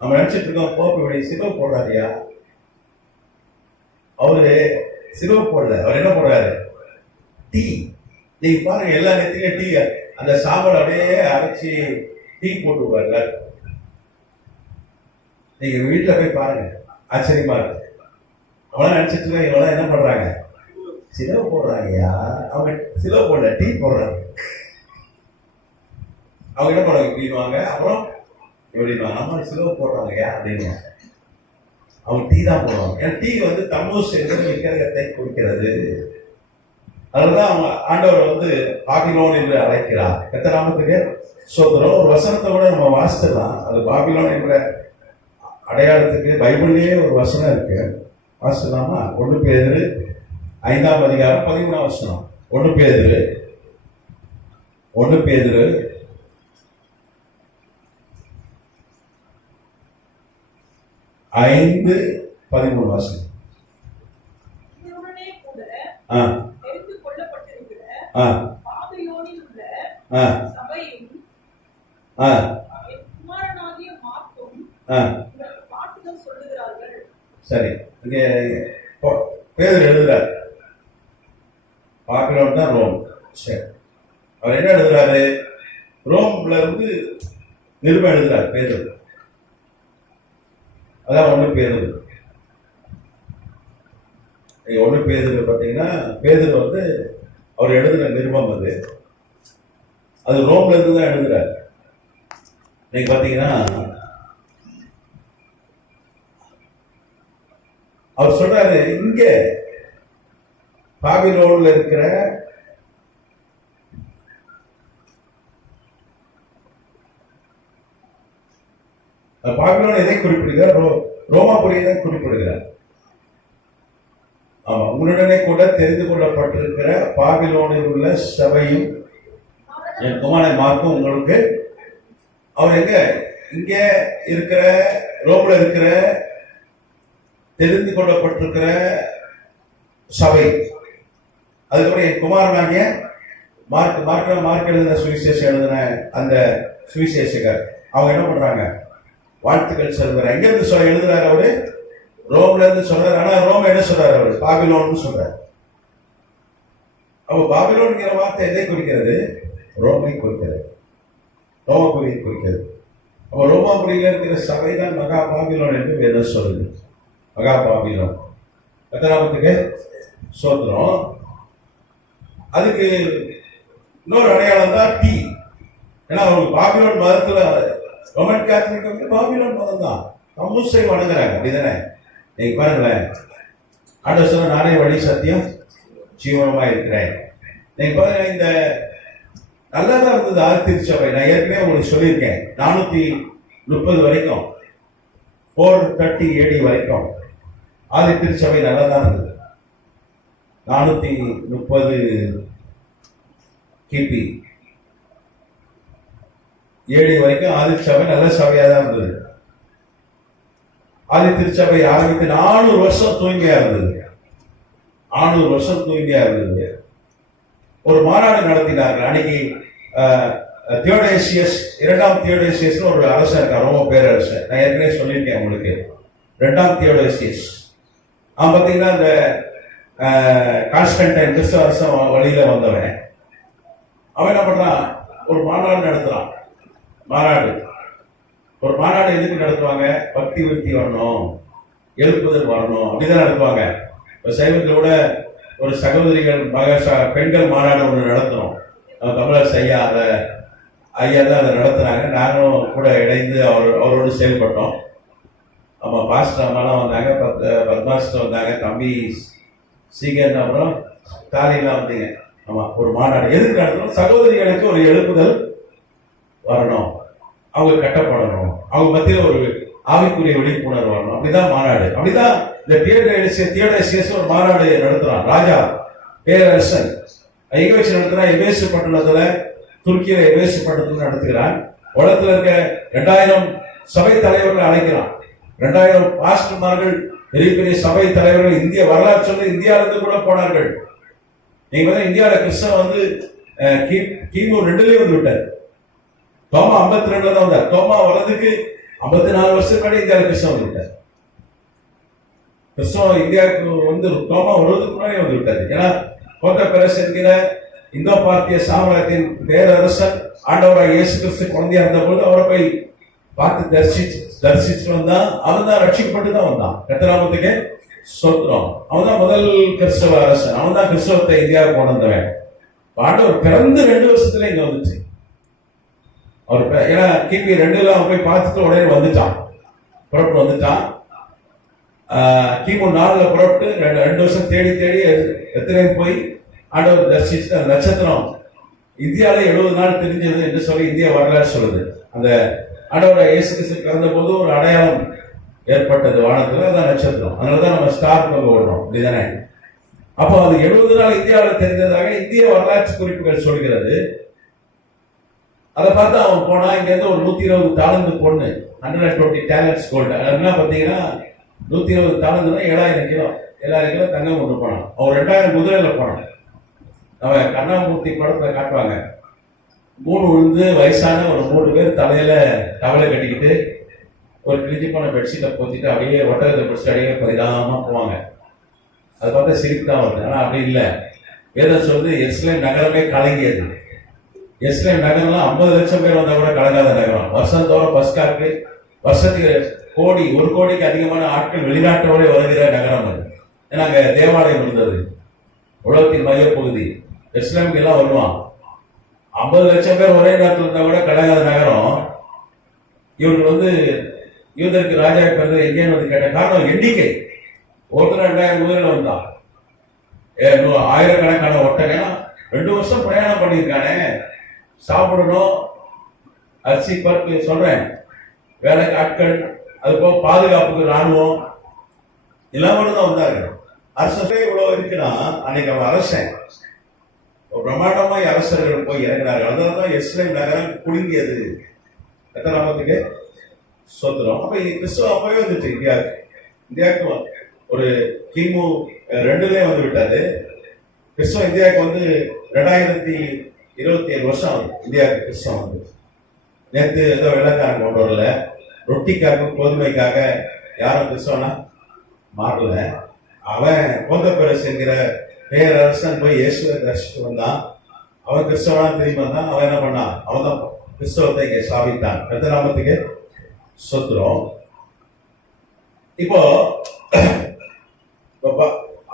நம்ம நினைச்சிட்டு இருக்கோம், போப்பு இப்படி சிவப்பு போடுறாருயா. அவரு சிவப்பு போடல, அவர் என்ன போடுறாரு, டீ. நீங்க பாருங்க, எல்லா இடத்துலயும் டீ, அந்த சாம்பார் அப்படியே அரைச்சி டீ போட்டுருவாரு. நீங்க வீட்டுல போய் பாருங்க, ஆச்சரியமா இருக்கு. அவெல்லாம் நினைச்சிட்டு இருக்க, இவெல்லாம் என்ன பண்றாங்க, சிலவு போடுறாங்கயா. அவங்க சிலவு போடல, டீ போடுறாங்க. அவங்க என்ன பண்ணுவாங்க, இப்படிவாங்க, அப்புறம் எப்படிவாங்க, நம்ம சிலவு போடுறாங்கயா அப்படின்னு. அவங்க டீ தான் போடுவாங்க. ஏன்னா டீ தம்மூஸ் என்பது விக்கிரகத்தை குறிக்கிறது. அதனாலதான் அவங்க ஆண்டவர் பாபிலோன் என்று அழைக்கிறார். எத்தனை நாமத்துக்கு சோதரம். ஒரு வசனத்தை கூட நம்ம வாசிச்சிடலாம். அது பாபிலோன் என்ற அடையாளத்துக்கு பைபிள்லயே ஒரு வசனம் இருக்கு, வாசிக்கலாமா? 1 பேதுரு 5ஆம் அதிகாரம் 13ஆம் வசனம். 1 பேதுரு 5:13 வாசனம். சரி, இங்க பேதுரு எழுதுறாரு, பாபிலோன் தான் ரோம். சரி, அவர் என்ன எழுதுறாரு, ரோம்ல நிருபம் எழுதுறாரு பேதுரு. அதான் 1 பேதுரு. 1 பேதுரு பார்த்தீங்கன்னா, பேதுரு அவர் எழுதுற நிருபம் அது ரோம்ல இருந்து தான் எழுதுறாரு. நீங்க பாத்தீங்கன்னா, அவர் சொல்றாரு, இங்க பாபிலோன்ல இருக்கிற பாபிலோன் எதை குறிப்பிடுகிறார், ரோமாபுரியை தான் குறிப்பிடுகிறார். ஆமா, உன்னுடனே கூட தெரிந்து கொள்ளப்பட்டிருக்கிற பாபிலோனில் உள்ள சபையும் என் குமாரன் மார்க்கும் உங்களுக்கு. அவர் இங்க இருக்கிற ரோம்ல இருக்கிற தெரிந்து கொள்ளப்பட்டிருக்கிற சபை, அதுக்கப்புறம் என் குமாரனாகிய மார்க் எழுதின சுவிசேஷம் எழுதின அந்த சுவிசேஷகர், அவங்க என்ன பண்றாங்க, வாழ்த்துக்கள் சொல்றாரு. எங்க இருந்து எழுதுறாரு அவரு, ரோம்ல இருந்து சொல்றாரு. ஆனா ரோம் என்ன சொல்றாரு, அவரு பாபிலோன் சொல்றாரு. அப்ப பாபிலோன்கிற வார்த்தை எதை குறிக்கிறது, ரோமை குறிக்கிறது, ரோமாபுரியை குறிக்கிறது. அப்ப ரோமாபுரியில இருக்கிற சபை தான் மகா பாபிலோன் என்று வேதம் சொல்லுது. மகா பாபிலோன் எத்தனாமத்துக்கு சோத்திரம். அதுக்கு இன்னொரு அடையாளம் தான் டீ. ஏன்னா அவங்க பாபிலோன் மதத்துல ரோமன் கேத்தலிக் வந்து பாபிலோன் மதம் தான், கம்முசை வணங்குறாங்க. அப்படிதானே? நீங்க பாருங்களேன், ஆண்டவர் சொன்ன நானே வழி சத்தியம் ஜீவனமா இருக்கிறேன். நீங்க பாருங்க, இந்த நல்லதா இருந்தது ஆதி திருச்சபை. நான் ஏற்கனவே உங்களுக்கு சொல்லியிருக்கேன், 430 வரைக்கும் 430 AD வரைக்கும் ஆதி திருச்சபை நல்லதான் இருந்தது. 430 கிபி AD வரைக்கும் ஆதி சபை நல்ல சபையா தான் இருந்தது. ஆதி திருச்சபை ஆரம்பித்து 400 வருஷம் தூய்மையா இருந்தது. 400 வருஷம் தூய்மையா இருந்தது. ஒரு மாநாடு நடத்தினார்கள். அன்னைக்கு தியோடேசியஸ், 2ஆம் தியோடேசியஸ் ஒரு அரசர் இருக்கார், ரோம பேரரசர். நான் ஏற்கனவே சொல்லியிருக்கேன் உங்களுக்கு, 2ஆம் தியோடேசியஸ். அவன் பார்த்தீங்கன்னா இந்த கான்ஸ்டன்டைன் கிறிஸ்தவ அரசன் வழியில வந்தவன். அவன் என்ன பண்றான், ஒரு மாநாடு நடத்துறான். ஒரு மாநாடு எதுக்கு நடத்துவாங்க? பக்தி விருத்தி வரணும், எழுப்புதல் வரணும், அப்படிதான் நடத்துவாங்க. இப்போ சைவத்தில் கூட ஒரு சகோதரிகள் பெண்கள் மாநாடு ஒன்று நடத்துறோம். தமிழர் ஐயா தான் அதை நடத்துனாங்க. நாங்களும் கூட இணைந்து அவரோடு செயல்பட்டோம். ஆமாம், பாஸ்டர் அம்மாலாம் வந்தாங்க, பத்மாஸ்டர் வந்தாங்க, தம்பி சீகர், அப்புறம் தாலிலாம் வந்தீங்க. ஆமாம், ஒரு மாநாடு எதுக்கு நடத்தணும்? சகோதரிகளுக்கு ஒரு எழுப்புதல் வரணும், அவங்க கட்டப்படணும், அவங்க மத்தியில் ஒரு ஆவிக்குரிய விழிப்புணர்வு வரணும். அப்படிதான் மாநாடு. அப்படிதான் இந்த தியோடேசியஸ் ஒரு மாநாடு நடத்துறான். ராஜா பேரரசன் எங்க வச்சு நடத்துறான்? எபேசு பட்டணத்துல, துருக்கியில எபேசு பட்டணத்துல நடத்துகிறான். உலகத்துல இருக்க 2000 சபை தலைவர்கள் அழைக்கிறான். 2000 பாஸ்டர்மார்கள், பெரிய பெரிய சபை தலைவர்கள், இந்திய வரலாறு சொல்லி இந்தியாவிலிருந்து கூட போனார்கள். நீங்க வந்து இந்தியாவில கிறிஸ்தவம் வந்து கிமு 2லயே வந்து விட்டார். தோமா 52 தான் வந்தார். தோமா வர்றதுக்கு 54 வருஷத்துக்கு முன்னாடி இந்தியாவில் கிறிஸ்தவம் வந்து விட்டார். கிறிஸ்தவம் இந்தியாவுக்கு வந்து தோமா வருவதற்கு முன்னாடி வந்து விட்டார். ஏன்னா கோத்த பெரஸ் என்கிற இந்தோ பார்த்திய சாம்ராஜ்யத்தின் பேரரசன் ஆண்டவராக இயேசு கிறிஸ்து குழந்தையா இருந்த போது அவரை போய் பார்த்து தரிசிச்சு வந்தான். அவன் தான் ரட்சிக்கப்பட்டு தான் வந்தான். கர்த்தராமத்துக்கு ஸ்தோத்திரம். அவன் தான் முதல் கிறிஸ்தவ அரசன். அவன் தான் கிறிஸ்தவத்தை இந்தியாவுக்கு கொண்டு வந்தவன். ஆண்டவர் பிறந்து 2 வருஷத்துல இங்க வந்துச்சு. அவர் ஏன்னா கிபி 2ல அவன் போய் பார்த்துட்டு உடனே வந்துட்டான், புறப்பட்டு வந்துட்டான். கிமு 4ல புறப்பட்டு 2 வருஷம் தேடி எத்தனை போய் ஆண்டவர் தரிசிச்சு அந்த நட்சத்திரம் இந்தியாவில 70 நாள் தெரிஞ்சது என்று சொல்லி இந்திய வரலாறு சொல்லுது. அந்த ஆண்டவர் இயேசு கிறிஸ்து பிறந்த போது ஒரு அடையாளம் ஏற்பட்டது வானத்துல, அதான் நட்சத்திரம். அதனாலதான் நம்ம ஸ்டார் பங்கு ஓடுறோம், அப்படிதானே? அப்போ அது 70 நாள் இந்தியாவில் தெரிந்ததாக இந்திய வரலாற்று குறிப்புகள் சொல்கிறது. அதை பார்த்து அவன் போனா, இங்க இருந்து ஒரு 120 தாளந்து பொண்ணு, 120 டேலண்ட்ஸ் கோல்டு. என்ன பார்த்தீங்கன்னா 120 தாளந்துனா 7000 கிலோ தங்கம் கொண்டு போனான். அவன் 2000 குதிரையில போனான். அவன் கண்ணாமூர்த்தி படத்துல காட்டுவாங்க, 3 விழுந்து வயசான ஒரு 3 பேர் தலையில டவலை கட்டிக்கிட்டு ஒரு கிழிஞ்சி போன பெட்ஷீட்டை போத்திட்டு அப்படியே ஒட்டகத்தை பிடிச்சிட்டு அப்படியே பரிதாபமா போவாங்க. அதை பார்த்தா சிரிப்பு தான் வருது. ஆனா அப்படி இல்லை. வேதம் சொல்லுது எருசலேம் நகரமே கலங்கியது. எருசலேம் நகரம்லாம் 50 லட்சம் பேர் வந்தா கூட கலங்காத நகரம். வருஷந்தோறும் பஸ்காக்கு வருஷத்துக்கு 1 கோடிக்கு அதிகமான ஆட்கள் வெளிநாட்டோட வருகிற நகரம் அது. ஏன்னா அங்க தேவாலயம் இருந்தது, உலகத்தின் மையப்பகுதி. எருசலேமுக்கு எல்லாம் வருவான். 50 லட்சம் பேர் ஒரே நேரத்தில் இருந்தா கூட கலங்காத நகரம். இவர்கள் வந்து யூதருக்கு ராஜா பிறகு எங்கேன்னு வந்து கேட்ட காரணம் எண்ணிக்கை. ஒருத்தர் 2000 குதிரையில வந்தான், ஆயிரக்கணக்கான ஒட்டகம். 2 வருஷம் பிரயாணம் பண்ணியிருக்கானே, சாப்பிடணும், அரிசி பருப்பு சொல்றேன், வேலைக்கு ஆட்கள், அது போக பாதுகாப்புக்கு ராணுவம் எல்லாம் தான் வந்தாங்க. அரசே இவ்வளவு இருக்குன்னா அன்னைக்கு அவன் அரசன் பிரம்மாண்டமாய் அரசர்கள் போய் இறங்கினார்கள். அதனாலதான் எருசலேம் நகரம் குலுங்கியது. எத்தனை நாமத்துக்கு சொத்துறோம். அப்ப கிறிஸ்துவ அப்பவே வந்துட்டு இந்தியாவுக்கு ஒரு கிமு 2லயே வந்து விட்டாரு. கிறிஸ்துவ இந்தியாவுக்கு வந்து 2027 வருஷம் ஆகுது இந்தியாவுக்கு கிறிஸ்தவம் வந்து. நேற்று ஏதோ வெள்ளக்காரன் கொண்டு வரல, ரொட்டிக்காக கோதுமைக்காக யாரும் கிறிஸ்தவனா மாறல. அவன் கோந்தப்பெரஸ் என்கிற பேரரசன் போய் இயேசுவை தரிசித்து வந்தான். அவன் கிறிஸ்தவனா திரும்பி வந்தான். அவன் என்ன பண்ணான்? அவன் தான் கிறிஸ்தவத்தை இங்கே ஸ்தாபித்தான். கர்த்தராமத்துக்கு ஸ்தோத்திரம். இப்போ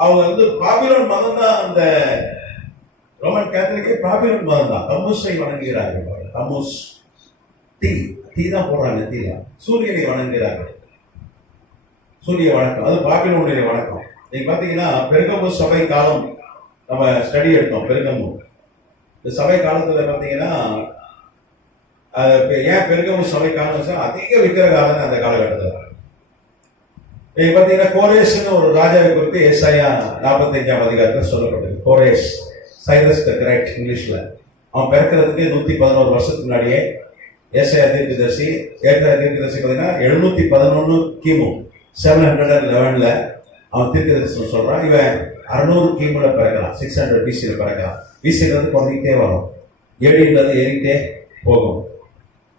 அவங்க வந்து பாபிலோன் மதம் தான், அந்த ரோமன் கேத்தலிக்கே பாபிலோன் மதம் தான். தம்முஸை வணங்குகிறார்கள். தம்முஸ் தீ தான் போடுறாங்க. தீல சூரியனை வணங்குகிறார்கள். சூரிய வணக்கம், அது பாபிலோனுடைய வணக்கம். நீங்க பாத்தீங்கன்னா பெருகமு சபை காலம் நம்ம ஸ்டடி எடுத்தோம். பெருகமு இந்த சபை காலத்துல பாத்தீங்கன்னா ஏன் பெருகமு சபை காலம் அதிக விக்கிரகாரன் அந்த காலகட்டத்தில். நீங்க பாத்தீங்கன்னா கோரேஷ்னு ஒரு ராஜாவை குறித்து ஏசாயா 45ஆம் அதிகாரத்தில் சொல்லப்பட்டது. கோரேஷ், சைரஸ் த கிரேட் இங்கிலீஷ்ல. அவன் பிறக்கிறதுக்கு 111 வருஷத்துக்கு முன்னாடியே ஏசாயா தீர்க்கதரிசி பாத்தீங்கன்னா 711 கிமு 711ல அவன் தீர்க்கதரிசனம் சொல்றான். இவன் 600 கிமுல பிறக்கலாம், 600 பிசியில பிறக்கலாம். பிசியில குறைஞ்சிக்கிட்டே வரும், ஏடின்றது ஏறிக்கிட்டே போகும்.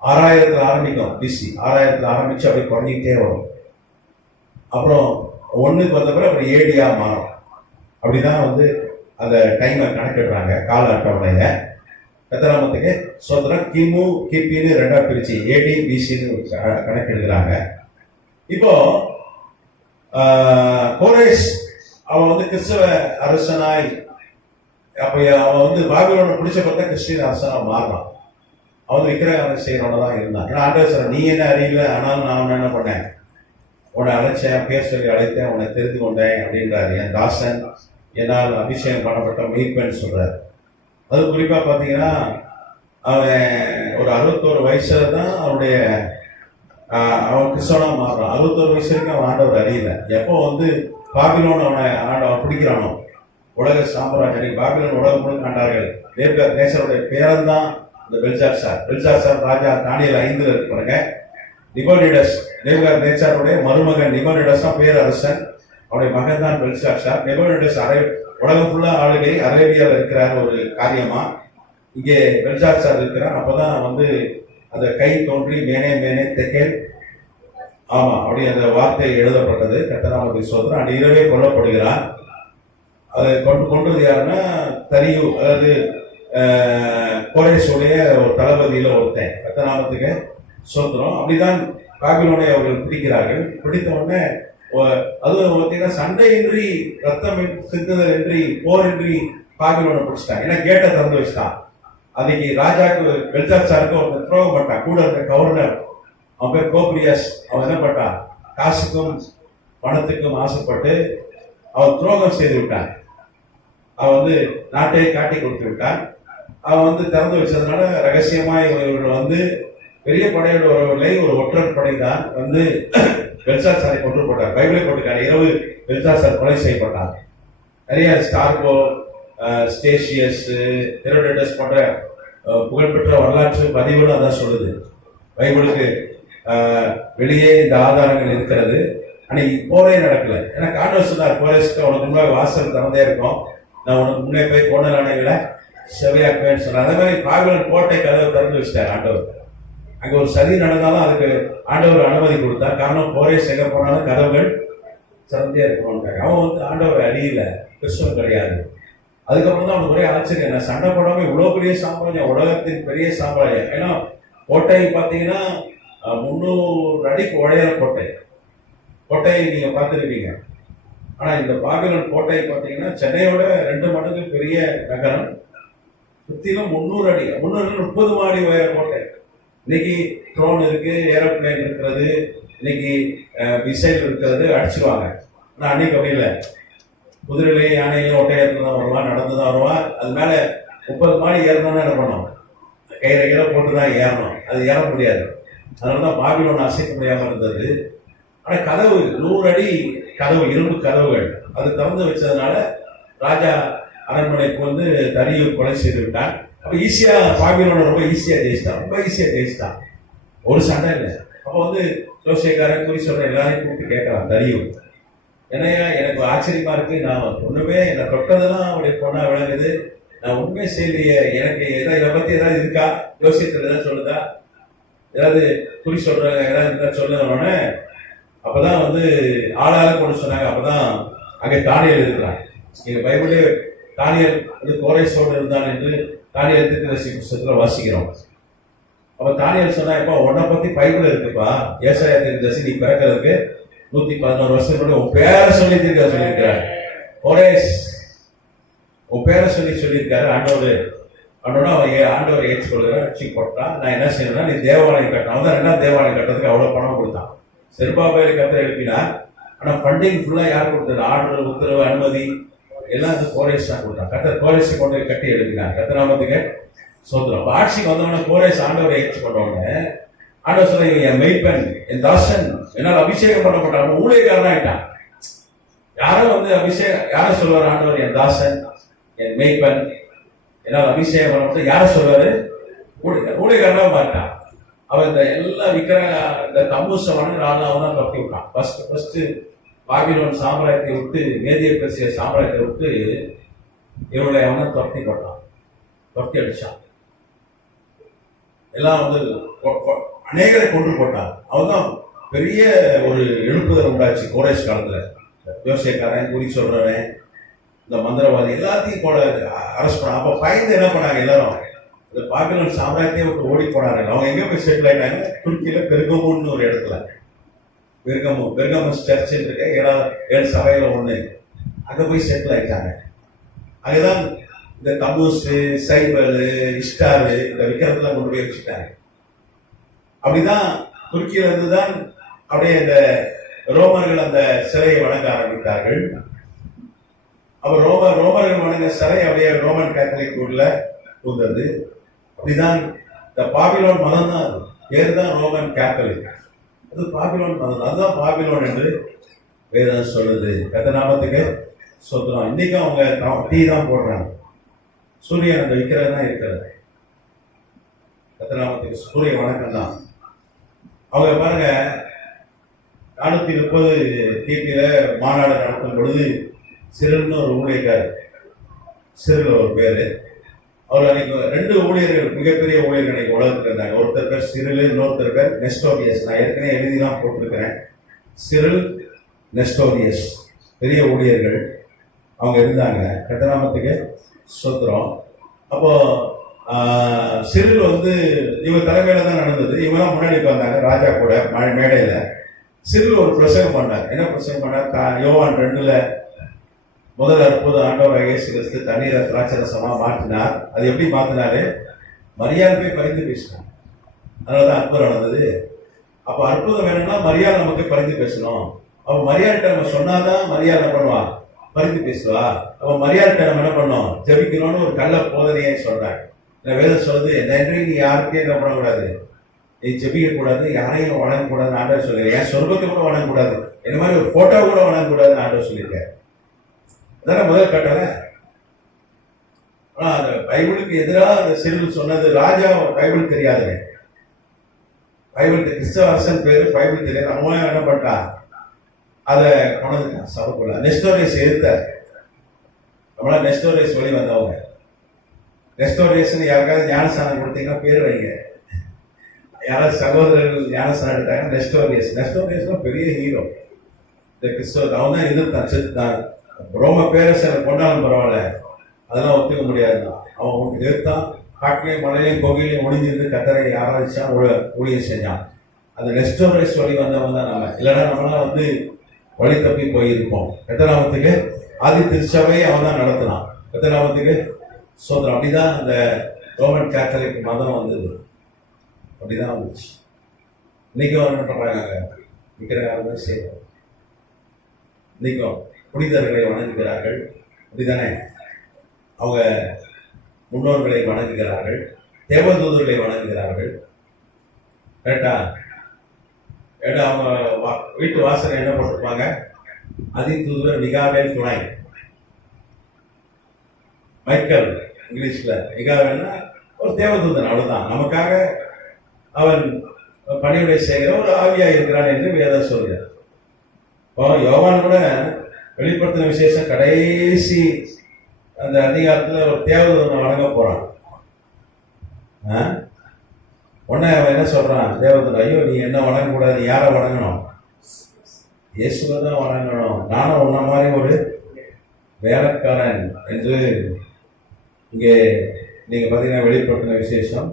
6000 ஆரம்பிக்கும், பிசி 6000 ஆரம்பிச்சு அப்படி குறைஞ்சிக்கிட்டே வரும். அப்புறம் 1க்கு வந்த பிறகு அப்புறம் ஏடியா மாறும். அப்படிதான் வந்து அந்த டைமை கணக்கிடுறாங்க, கால அட்டவணைய. கத்தராமத்துக்கு சொந்தம் கிமு கிபின்னு 2ஆ பிரிச்சு ஏடி பிசின்னு கணக்கெடுக்கிறாங்க. இப்போ கோரேஷ் அவன் வந்து கிறிஸ்தவ அரசனாய், அப்ப அவன் வந்து பாபிலோனை பிடிச்ச பார்த்தா கிறிஸ்டியன் அரசனா மாறான். அவன் விக்கிரகாரம் செய்யறவன தான் இருந்தான். ஏன்னா ஆண்டவர் சார், நீ என்ன அறியல, ஆனாலும் நான் என்ன பண்ணேன், உன்னை அழைச்சேன், பேர் சொல்லி அழைத்தேன், உன்னை தெரிந்து கொண்டேன் அப்படின்றாரு. என் தாசன், என்னால் அபிஷேகம் பண்ணப்பட்ட மீட்பேன்னு சொல்றாரு. அது குறிப்பா பாத்தீங்கன்னா அவன் ஒரு 61 வயசுல தான் அவன் கிறிஸ்தவனா மாறுறான். 61 வயசு வரைக்கும் அவன் ஆண்டவர் அறியல. எப்போ வந்து பாபிலோன் அவன் பிடிக்கிறானோ, உலக சாம்ராஜ்யம் பாபிலோன் உலகம் முழுக்க ஆண்டார்கள். நேசருடைய பேரன் தான் இந்த பெல்சாசார் ராஜா. தானியேல் 5ல் இருக்கு பாருங்க. நிபோனிடஸ், நேச்சாருடைய மருமகன் நிபோனிடஸ் தான் பேரரசன். அவனுடைய மகன் தான் பெல்சாசார். நிபோனிடஸ் உலகம் ஃபுல்லா ஆளுகை அரேபியாவில் இருக்கிறார் ஒரு காரியமா. இங்கே பெல்சாசார் இருக்கிறார். அப்பதான் வந்து அந்த கை தோன்றி மேனே மேனே தெக்கேல், ஆமா அப்படி அந்த வார்த்தை எழுதப்பட்டது. கர்த்தராமத்துக்கு ஸ்தோத்திரம். அந்த இரவே கொல்லப்படுகிறார். அதை கொண்டது யாருன்னா தரியு, அதாவது கோரேஷுடைய ஒரு தளபதியில ஒருத்தன். கர்த்தராமத்துக்கு ஸ்தோத்திரம். அப்படிதான் பாபிலோனை அவர்கள் பிடிக்கிறார்கள். பிடித்த உடனே அதுவும் பார்த்தீங்கன்னா சண்டையின்றி, ரத்தம் சிந்துதல் இன்றி, போரின்றி பாபிலோனை பிடிச்சிட்டாங்க. ஏன்னா கேட்டை திறந்து வச்சுட்டான். அன்னைக்கு ராஜாக்கு பெல்சாசாருக்கு ஒருத்தன் துரோகம் பண்ணான். கூட இருந்த கவர்னர், அவன் பேர் கோப்ரியாஸ். அவன் என்ன பண்ணான், காசுக்கும் பணத்துக்கும் ஆசைப்பட்டு அவன் துரோகம் செய்து விட்டான். அவன் வந்து நாட்டையை காட்டி கொடுத்து விட்டான். அவன் வந்து திறந்து வச்சதுனால ரகசியமாய் இவர்கள் வந்து பெரிய படையோட வரவில்லை, ஒரு ஒற்றர் படை தான் வந்து பெல்சாசாரை கொண்டு போட்டார். பைபிளை போட்டுக்காரு. இரவு பெல்சாசார் கொலை செய்யப்பட்டார். நிறைய ஸ்டார்கோ, ஸ்டேஷியஸ், ஹெரோடேட்டஸ் போன்ற புகழ்பெற்ற வரலாற்று பதிவுகளும் அதான் சொல்லுது. பைபிளுக்கு வெளியே இந்த ஆதாரங்கள் இருக்கிறது. அன்னைக்கு போரே நடக்கல. ஏன்னா காரணம் சொன்னார், போரேஸ்க்கு உனக்கு முன்னாடி வாசல் திறந்தே இருக்கும், நான் உனக்கு முன்னே போய் கோணலானைகளை செவையாக்குவேன்னு சொன்னார். அதே மாதிரி பாபிலோன் கோட்டை கதவை திறந்து வச்சிட்டார் ஆண்டவர். அங்க ஒரு சதி நடந்தாலும் அதுக்கு ஆண்டவர் அனுமதி கொடுத்தார். காரணம் போரேஸ் எங்க போனாலும் கதவுகள் திறந்தே இருக்கணும்ட்டாங்க. அவன் வந்து ஆண்டவர் அறியல, கிறிஸ்தவன் கிடையாது. அதுக்கப்புறம் தான் அவனுக்கு ஒரே ஆச்சரியம், என்ன சண்டை போடாம இவ்வளவு பெரிய சாம்ராஜ்யம், உலகத்தின் பெரிய சாம்ராஜ்யம். ஏன்னா கோட்டை பார்த்தீங்கன்னா 300 அடிக்கு உடையாத கோட்டையை நீங்க பார்த்துருப்பீங்க. ஆனா இந்த பாபிலோன் கோட்டை பார்த்தீங்கன்னா சென்னையோட 2 மடங்கு பெரிய நகரம். சுத்திலும் 300 அடி, 330 மாடி உயர கோட்டை. இன்னைக்கு ட்ரோன் இருக்கு, ஏரோப்ளேன் இருக்கிறது, இன்னைக்கு மிசைல் இருக்கிறது, அடிச்சுவாங்க. ஆனா அன்னைக்கு அப்படி இல்லை. குதிரையிலேயே யானையிலையும் ஒட்டையத்துல தான் வருவான், நடந்து தான் வருவான். அது மேல 30 மாடி ஏறணும்னா என்ன பண்ணோம், கயிறை போட்டுதான் ஏறணும். அது ஏற முடியாது. அதனாலதான் பாபிலோன் அசைக்க முடியாம இருந்தது. ஆனா கதவு 100 அடி கதவு, இரும்பு கதவுகள், அது திறந்து வச்சதுனால ராஜா அரண்மனைக்கு வந்து தரியு கொலை செய்து விட்டான். அப்ப ஈஸியா பாபிலோனை ரொம்ப ஈஸியா ஜெயிச்சிட்டான். ஒரு சண்டை இல்லை. அப்ப வந்து ஜோசியக்காரன் குறி சொல்ற எல்லாரையும் கூப்பிட்டு கேட்கலாம் தரியு, என்னையா எனக்கு ஆச்சரியமா இருக்கு, நான் ஒண்ணுமே என்னை தொட்டதெல்லாம் அவருடைய பொண்ணா விளங்குது, நான் உண்மையே செய்யலையே, எனக்கு இதை பத்தி ஏதாவது இருக்கா, யோசியத்துல ஏதாவது சொல்லுதா, ஏதாவது குறி சொல்றாங்க, ஏதாவது இருந்தா சொல்லுன்னு. அப்பதான் வந்து ஆளாக கொண்டு சொன்னாங்க. அப்பதான் அங்க தானியல் இருக்கிறாங்க. எங்க பைபிளே தானியல் வந்து கோரேஷோடு இருந்தான் என்று தானியல் தீர்க்கதரிசி புத்தகத்துல வாசிக்கிறோம். அப்ப தானியல் சொன்னா, இப்ப உன்னை பத்தி பைபிள் இருக்குப்பா, ஏசாயா தீர்க்கதரிசி நீ பிறக்கிறதுக்கு 111 வருஷம் உன் பேரை சொல்லி தீர்க்க சொல்லியிருக்கிறார். கோரேஸ் உன் பேரை சொல்லியிருக்காரு ஆண்டவர். அவனோட ஆண்டவர் ஏற்றுக்கொள்கிறார், அடிச்சு போட்டான். நான் என்ன செய்யணும்னா, நீ தேவாலயம் கட்டணும். அவன் தான் ரெண்டாம் தேவாலயம் கட்டுறதுக்கு அவ்வளோ பணம் கொடுத்தான். செருபாபேலை கத்தரை எழுப்பினார். ஆனால் ஃபண்டிங் ஃபுல்லாக யார் கொடுத்தது? ஆர்டர், உத்தரவு, அனுமதி எல்லாம் அந்த கோரேஸ் தான் கொடுத்தான். கத்தர் கோரேஸை கொண்டு கட்டி எழுப்பினார். கத்தராமத்துக்கு சோதரம். அப்போ ஆட்சிக்கு வந்தவொடனே கோரேஸ் ஆண்டவரை ஏற்றுக்கொண்டவொடனே ஆண்டவர் சொல்ல, என் மெய்ப்பெண், என் தாசன், என்னால் அபிஷேகம் பண்ணப்பட்டான். ஊழியக்காரன் ஆயிட்டான். யாரும் யாரை சொல்வார் ஆண்டவர்? என் தாசன், என் மெய்ப்பெண், என்னால் அபிஷேகம் பண்ணப்பட்டு யாரை சொல்வாரு? ஊழியக்காரனா மாட்டான். அவன் இந்த எல்லாம் விக்கிர இந்த தம்பூசமான ராஜாவை தான் தப்பி விட்டான். ஃபர்ஸ்ட் பாபிலோன் சாம்ராஜ்யத்தை விட்டு, மேதிய பெர்சிய சாம்ராஜ்யத்தை விட்டு இவருடைய அவனை தொட்டி போட்டான், தொட்டி அடிச்சான். எல்லாம் அநேகரை கொண்டு போட்டான். அவன் தான் பெரிய ஒரு எழுப்புதல் உண்டாச்சு கோரேஸ் காலத்துல. யோசிக்காரன், குறி சொல்றவன், இந்த மந்திரவாதி எல்லாத்தையும் போல அரெஸ்ட் பண்ண. அப்ப பயந்து என்ன பண்ணாங்க எல்லாரும்? இந்த பாபிலோன் சாம்ராஜ்யத்தை விட்டு ஓடி போனாங்க. அவங்க எங்க போய் செட்டில் ஆயிட்டாங்க? துருக்கியில பெர்கமுன்னு ஒரு இடத்துல. பெர்கமஸ் சர்ச் இருக்க 7 சபையில ஒண்ணு. அங்க போய் செட்டில் ஆயிட்டாங்க. அங்கதான் இந்த தபூஸ், சைபல், இஸ்டாரு, இந்த விக்கிரத்துல கொண்டு போய் வச்சுட்டாங்க. அப்படிதான் துருக்கியில இருந்துதான் அப்படியே இந்த ரோமர்கள் அந்த சிலையை வணங்க ஆரம்பித்தார்கள். அப்ப ரோமர்கள் வணங்க சிலை அப்படியே ரோமன் கேத்தலிக் ஊர்ல புகுந்தது. அப்படிதான் இந்த பாபிலோன் மதம் தான், பேர் தான் ரோமன் கேத்தலிக். அது பாபிலோன் மதம், அதுதான் பாபிலோன் என்று வேதம் சொல்லுது. கர்த்தநாமத்துக்கு சொத்துறோம். இன்னைக்கும் அவங்க டீ தான் போடுறாங்க. சூரியன் அந்த விக்கிரகம் தான் இருக்கிறது. கர்த்தநாமத்துக்கு சூரிய வணக்கம் தான். அவங்க பாருங்க, 430 கிபியில மாநாடு நடத்தும் பொழுது சிறில்னு ஒரு ஊழியக்காரர், சிறில் ஒரு பேரு. அவர் அன்னைக்கு 2 ஊழியர்கள், மிகப்பெரிய ஊழியர்கள் அன்னைக்கு உலகத்தில் இருந்தாங்க. ஒருத்தர் பேர் சிறில், இன்னொருத்தர் பேர் நெஸ்டோரியஸ். நான் ஏற்கனவே எழுதிதான் போட்டிருக்கிறேன். சிறில், நெஸ்டோரியஸ் பெரிய ஊழியர்கள் அவங்க இருந்தாங்க. கர்த்தநாமத்துக்கு ஸ்தோத்திரம். அப்போ சிறில் இவங்க தலைமையில தான் நடந்தது. இவங்கெல்லாம் முன்னாடி வந்தாங்க ராஜா கூட மேடையில. சிறில் ஒரு பிரசங்கம் பண்ணார். என்ன பிரசங்கம் பண்ணார்? யோவான் 2ல முதல் அற்புதம், ஆண்டவர் இயேசு கிறிஸ்து தண்ணீரை திராட்சரசமா மாற்றினார். அது எப்படி மாத்தினாரு? மரியாதை போய் பரிந்து பேசினார். அதனாலதான் அற்புதம் நடந்தது. அப்ப அற்புதம் வேணும்னா மரியாதை நமக்கு பரிந்து பேசணும். அவ மரியாதை நம்ம சொன்னாதான் மரியாதை என்ன பண்ணுவா? பரிந்து பேசுவா. அவ மரியாதை நம்ம என்ன பண்ணோம்? ஜபிக்கணும்னு ஒரு கள்ள போதனையே சொல்றாங்க. வேதம் சொல்லுது, நன்றி நீ யாருக்கே என்ன பண்ணக்கூடாது, நீ ஜெபிக்க கூடாது, யாரையும் வணங்கக்கூடாதுன்னு ஆண்டவர் சொல்லிருக்க. என் சொர்க்கத்தை கூட வணங்கக்கூடாது, இந்த மாதிரி ஒரு போட்டோ கூட வணங்கக்கூடாதுன்னு ஆண்டவர் சொல்லியிருக்காரு. அதான முதல் கட்டளை. ஆனா அந்த பைபிளுக்கு எதிராக அந்த சிறில் சொன்னது. ராஜா பைபிள் தெரியாதுங்க. பைபிள் கிறிஸ்தவ அரசன் பேரு பைபிள் தெரியாது. அவன் என்ன பண்ணிட்டான்? அதை கொண்டதுக்கான் சபைக்குள்ள. நெஸ்டோரியஸ் எதிர்த்தார். நம்மளா நெஸ்டோரியஸ் வழி வந்தவங்க. ரெஸ்டோரேஷன் யாருக்காவது ஞானஸ்தானம் கொடுத்தீங்கன்னா பேர் வைங்க. யாராவது சகோதரர்கள் ஞானஸ்தானம் எடுத்தாங்க நெஸ்டோரியஸ் பெரிய ஹீரோ. இந்த கிறிஸ்தவ அவன் தான் எதிர்த்தான். ரோம பேரரசனை கொண்டாலும் பரவாயில்ல, அதெல்லாம் ஒத்துக்க முடியாதுதான். அவன் எதிர்த்தான். காட்டிலையும் மலையிலையும் கோவிலையும் ஒளிஞ்சிருந்து கத்தரை ஆராய்ச்சான், ஊழியம் செஞ்சான். அந்த நெஸ்டோரியஸ் வழி வந்தவன் தான் நம்ம. இல்லைன்னா நம்மளாம் வழி தப்பி போயிருப்போம். கத்தநாமத்துக்கு ஆதி திருச்சபையை அவன் தான் நடத்தினான். கத்தநாமத்துக்கு சோதரம். அப்படிதான் அந்த ரோமன் கேத்தலிக் மதம் வந்தது. அப்படிதான் வந்துச்சு. இன்னைக்கும் என்ன பண்றாங்க? விக்கிரகம் செய்வோம். இன்னைக்கும் புனிதர்களை வணங்குகிறார்கள். அப்படிதானே? அவங்க முன்னோர்களை வணங்குகிறார்கள், தேவதூதர்களை வணங்குகிறார்கள். கரெக்டா? அவங்க வீட்டு வாசனை என்ன போட்டிருப்பாங்க? அதிதூதர் மிகாவேல் துணை. மைக்கேல் இங்கிலீஷ்ல. மிகாவேல்னா ஒரு தேவதூதன், அவ்வளவுதான். நமக்காக அவன் பணியுடைய செய்கிற ஒரு ஆவியா இருக்கிறான் என்று வேதம் சொல்கிறார். யோவான் கூட வெளிப்படுத்தின விசேஷம் கடைசி அந்த அதிகாரத்துல ஒரு தேவதூதனை வணங்க போறான். உடனே அவன் என்ன சொல்றான்? தேவதூதன், ஐயோ நீ என்ன வணங்கக்கூடாது, யாரை வணங்கணும்? இயேசுவை தான் வணங்கணும். நானும் உன்ன மாதிரி ஒரு வேலைக்காரன் என்று இங்கே நீங்க பாத்தீங்கன்னா வெளிப்படுத்தின விசேஷம்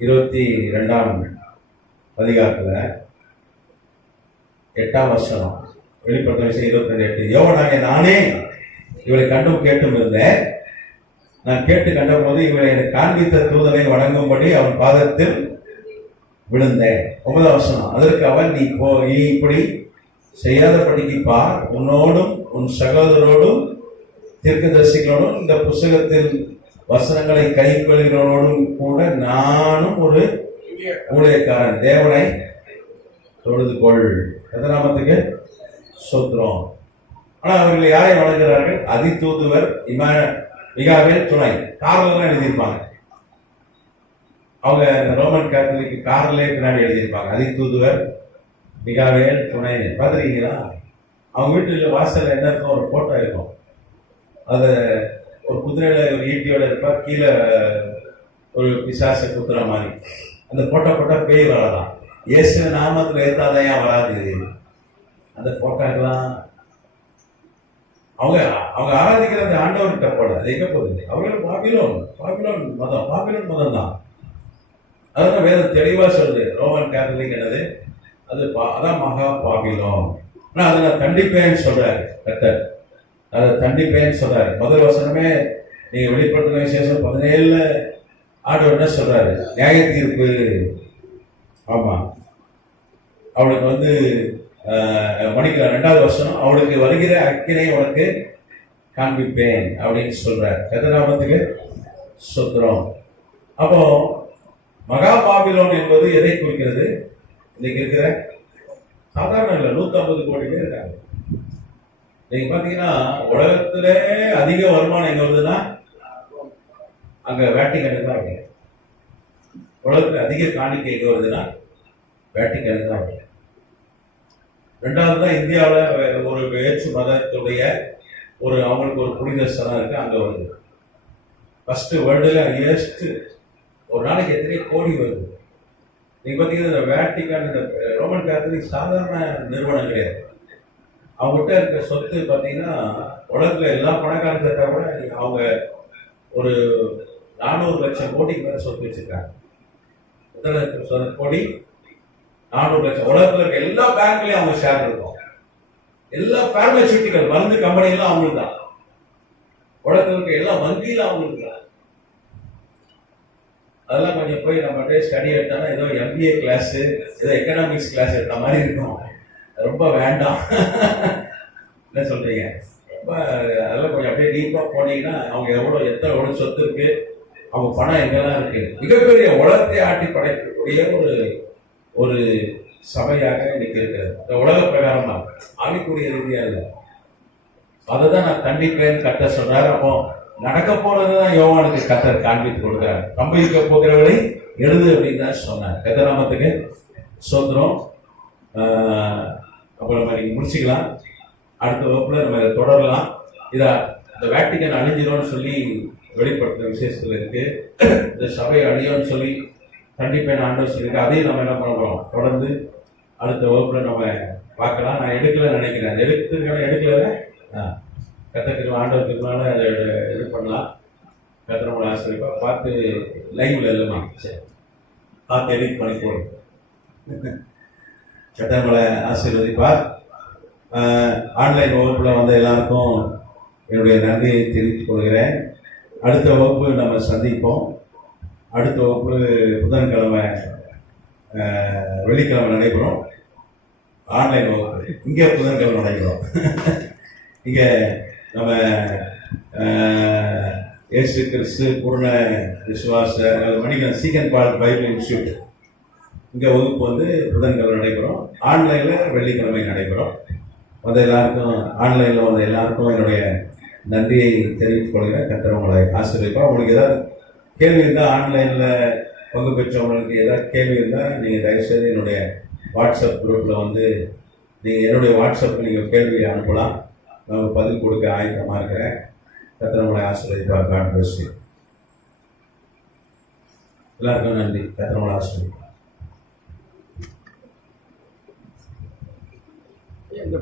22ஆம் அதிகாரத்துல 8ஆம் வசனம். வெளிப்படுத்தின விஷயம் 22:8. யோவனாகிய நானே இவளை கண்டும் கேட்டும் இருந்தேன். நான் கேட்டு கண்டபோது இவளை எனக்கு காண்பித்த தூதனை வணங்கும்படி அவன் பாதத்தில் விழுந்தேன். 9ஆம் வசனம். அதற்கு அவன், நீ இப்படி செய்யாதபடிக்கு பார், உன்னோடும் உன் சகோதரோடும் தீர்க்கதரிசிகளோடும் இந்த புஸ்தகத்தில் வசனங்களை கைக்கொள்கிறவனோடும் கூட நானும் ஒரு ஊழியக்காரன். தேவனை தொழுது கொள். எந்த நாமத்துக்கு சோத்திரம். ஆனா அவர்கள் யாரை வணங்குகிறார்கள்? அதிதூதுவர் மிகாவேல் துணை. கார்ல தான் எழுதியிருப்பாங்க. அவங்க ரோமன் கேத்தலிக் கார்ல பின்னாடி எழுதியிருப்பாங்க. அதிதூதுவர் மிகாவேல் துணை. பார்த்துருக்கீங்களா? அவங்க வீட்டுல வாசல்ல என்ன இருக்கும்? ஒரு போட்டோ இருக்கும். அது ஒரு குதிரையில ஒரு ஈட்டியோட இருப்பார், கீழே ஒரு பிசாசை குத்துற மாதிரி. அந்த போட்டோ போட்டா பேய் வரலாம். இயேசு நாமத்துல ஏத்தாதான் ஏன் வராது? அந்த போட்டோக்கெல்லாம் அவங்க ஆராதிக்கிற அந்த ஆண்டவர்கிட்ட போட அது எங்க போகுது? அவர்கள் பாபிலோன் மதம் தான். அதுதான் வேதம் தெளிவா சொல்லுது. ரோமன் கேத்தலிக் என்னது? அது அதான் மகா பாபிலோன். ஆனா அதை நான் கண்டிப்பேன்னு சொல்றாரு கர்த்தர். அதை கண்டிப்பேன்னு சொல்றாரு. முதல் வசனமே நீங்க வெளிப்படுத்தின விசேஷம் 17 ஆண்டவர் என்ன சொல்றாரு? நியாய தீர்ப்பு. ஆமா, அவளுக்கு மணிக்கிற 2வது வருஷம் அவளுக்கு வருகிற அக்கினை உனக்கு காண்பிப்பேன் அப்படின்னு சொல்றார். கதநாமத்துக்கு சுத்திரம். அப்போ மகா பாபிலோன் என்பது எதை குறிக்கிறது? இன்னைக்கு இருக்கிற சாதாரண இல்லை, 150 கோடி பேர் இருக்காங்க. நீங்க பாத்தீங்கன்னா உலகத்துல அதிக வருமானம் எங்க வருதுன்னா அங்க வேட்டிக்கனுக்கு தான் வருது. உலகத்துல அதிக காணிக்கை எங்க வருதுன்னா வேட்டிக்கனுக்கு தான் வருது. 2வது தான் இந்தியாவில் ஒரு வேற்று மதத்துடைய அவங்களுக்கு ஒரு புனித ஸ்தலம் இருக்கு, அங்க வருது. ஃபர்ஸ்ட் வேர்ல்டுல ஹையஸ்ட் ஒரு நாளைக்கு எத்தனை கோடி வருது. நீங்க பாத்தீங்கன்னா இந்த வேட்டிக்கன், இந்த ரோமன் கேத்தலிக் சாதாரண நிறுவனம் கிடையாது. அவங்ககிட்ட இருக்க சொத்து பார்த்தீங்கன்னா உலகத்துல எல்லா பணக்காரங்க சேர்த்தா கூட அவங்க ஒரு 400 லட்சம் கோடிக்கு மேல சொத்து வச்சிருக்காங்க. கோடி 400 லட்சம். உலகத்துல இருக்க எல்லா பேங்க்லயும் அவங்க ஷேர் இருக்கும். எல்லா பார்மசூட்டிக்கல் மருந்து கம்பெனி எல்லாம் அவங்களுக்கு தான். உலகத்துல இருக்க எல்லா வங்கியில அவங்களுக்கு தான். அதெல்லாம் கொஞ்சம் போய் நம்ம ஸ்டடி எடுத்தோம்னா ஏதோ MBA கிளாஸ், ஏதோ எக்கனாமிக்ஸ் கிளாஸ் எடுத்த மாதிரி இருக்கும். ரொம்ப வேண்டாம். என்ன சொல்றீங்க? ரொம்ப அதெல்லாம் கொஞ்சம் அப்படியே டீப்பா போனீங்கன்னா அவங்க எவ்வளவு சொத்து இருக்கு, அவங்க பணம் எங்கெல்லாம் இருக்கு. மிகப்பெரிய உலகத்தை ஆட்டி படைக்கக்கூடிய ஒரு சபையாக இன்னைக்கு இருக்கிறது. இந்த உலக பிரகாரம் தான், ஆவிக்குரிய ரீதியா இல்லை. அதை தான் நான் கண்டிப்பேன் கட்ட சொல்றாரு. அப்போ நடக்க போறதுதான் யோவானுக்கு கத்தர் காண்பித்து கொடுக்கிறார். சம்பவிக்க போகிறவர்களை எழுது அப்படின்னு தான் சொன்னார். கத்தராமத்துக்கு சோத்திரம். அப்போ நம்ம நீங்க முடிச்சுக்கலாம். அடுத்த வகுப்புல நம்ம இதை தொடரலாம். இந்த வேட்டிக்கன் அழிஞ்சிடும்னு சொல்லி வெளிப்படுத்துற விசேஷத்துல இருக்கு. இந்த சபை அழியோன்னு சொல்லி கண்டிப்பா ஆண்டவர் சொல்லியிருக்கு. அதையும் நம்ம என்ன பண்ண போறோம்? தொடர்ந்து அடுத்த வகுப்புல நம்ம பார்க்கலாம். நான் எடுக்கல நினைக்கிறேன். எடுக்கல கத்தருக்கு ஆண்டவருக்கு அதை இது பண்ணலாம். கத்திரமலை ஆசிரியப்பா பார்த்து லைவ்ல இல்லைமா? சரி, பார்த்து எடிட் பண்ணி போடுங்க. கத்திரமலை ஆசீர்வதிப்பார். ஆன்லைன் வகுப்புல வந்த எல்லாருக்கும் என்னுடைய நன்றியை தெரிவித்துக் கொள்கிறேன். அடுத்த வகுப்பு நம்ம சந்திப்போம். அடுத்த வகுப்பு புதன்கிழமை வெள்ளிக்கிழமை நடைபெறும். ஆன்லைன் வகுப்பு இங்கே புதன்கிழமை நடைபெறும். இங்கே நம்ம இயேசு கிறிஸ்து பூர்ண விசுவாச மணிகன் சீக்கன் பால் பைபிள் இன்ஸ்டியூட் இங்கே வகுப்பு புதன்கிழமை நடைபெறும். ஆன்லைனில் வெள்ளிக்கிழமை நடைபெறும். எல்லாருக்கும் ஆன்லைனில் வந்த எல்லாருக்கும் என்னுடைய நன்றியை தெரிவித்துக் கொள்கிறேன். கர்த்தர் உங்களை ஆசீர்வதிப்பார். உங்களுக்கு ஏதாவது கேள்வி இருந்தால், ஆன்லைனில் பங்கு பெற்றவங்களுக்கு ஏதாவது கேள்வி இருந்தால் நீங்கள் தயவுசெய்து என்னுடைய வாட்ஸ்அப் குரூப்பில் நீங்கள் என்னுடைய வாட்ஸ்அப்பில் நீங்கள் கேள்வியை அனுப்பலாம். நான் பதில் கொடுக்க ஆயத்தமாக இருக்கிறேன். கர்த்தர் உங்களை ஆசீர்வதிப்பார். God bless you. எல்லாருக்கும் நன்றி. கர்த்தர் உங்களை ஆசீர்வதிப்பார். இந்த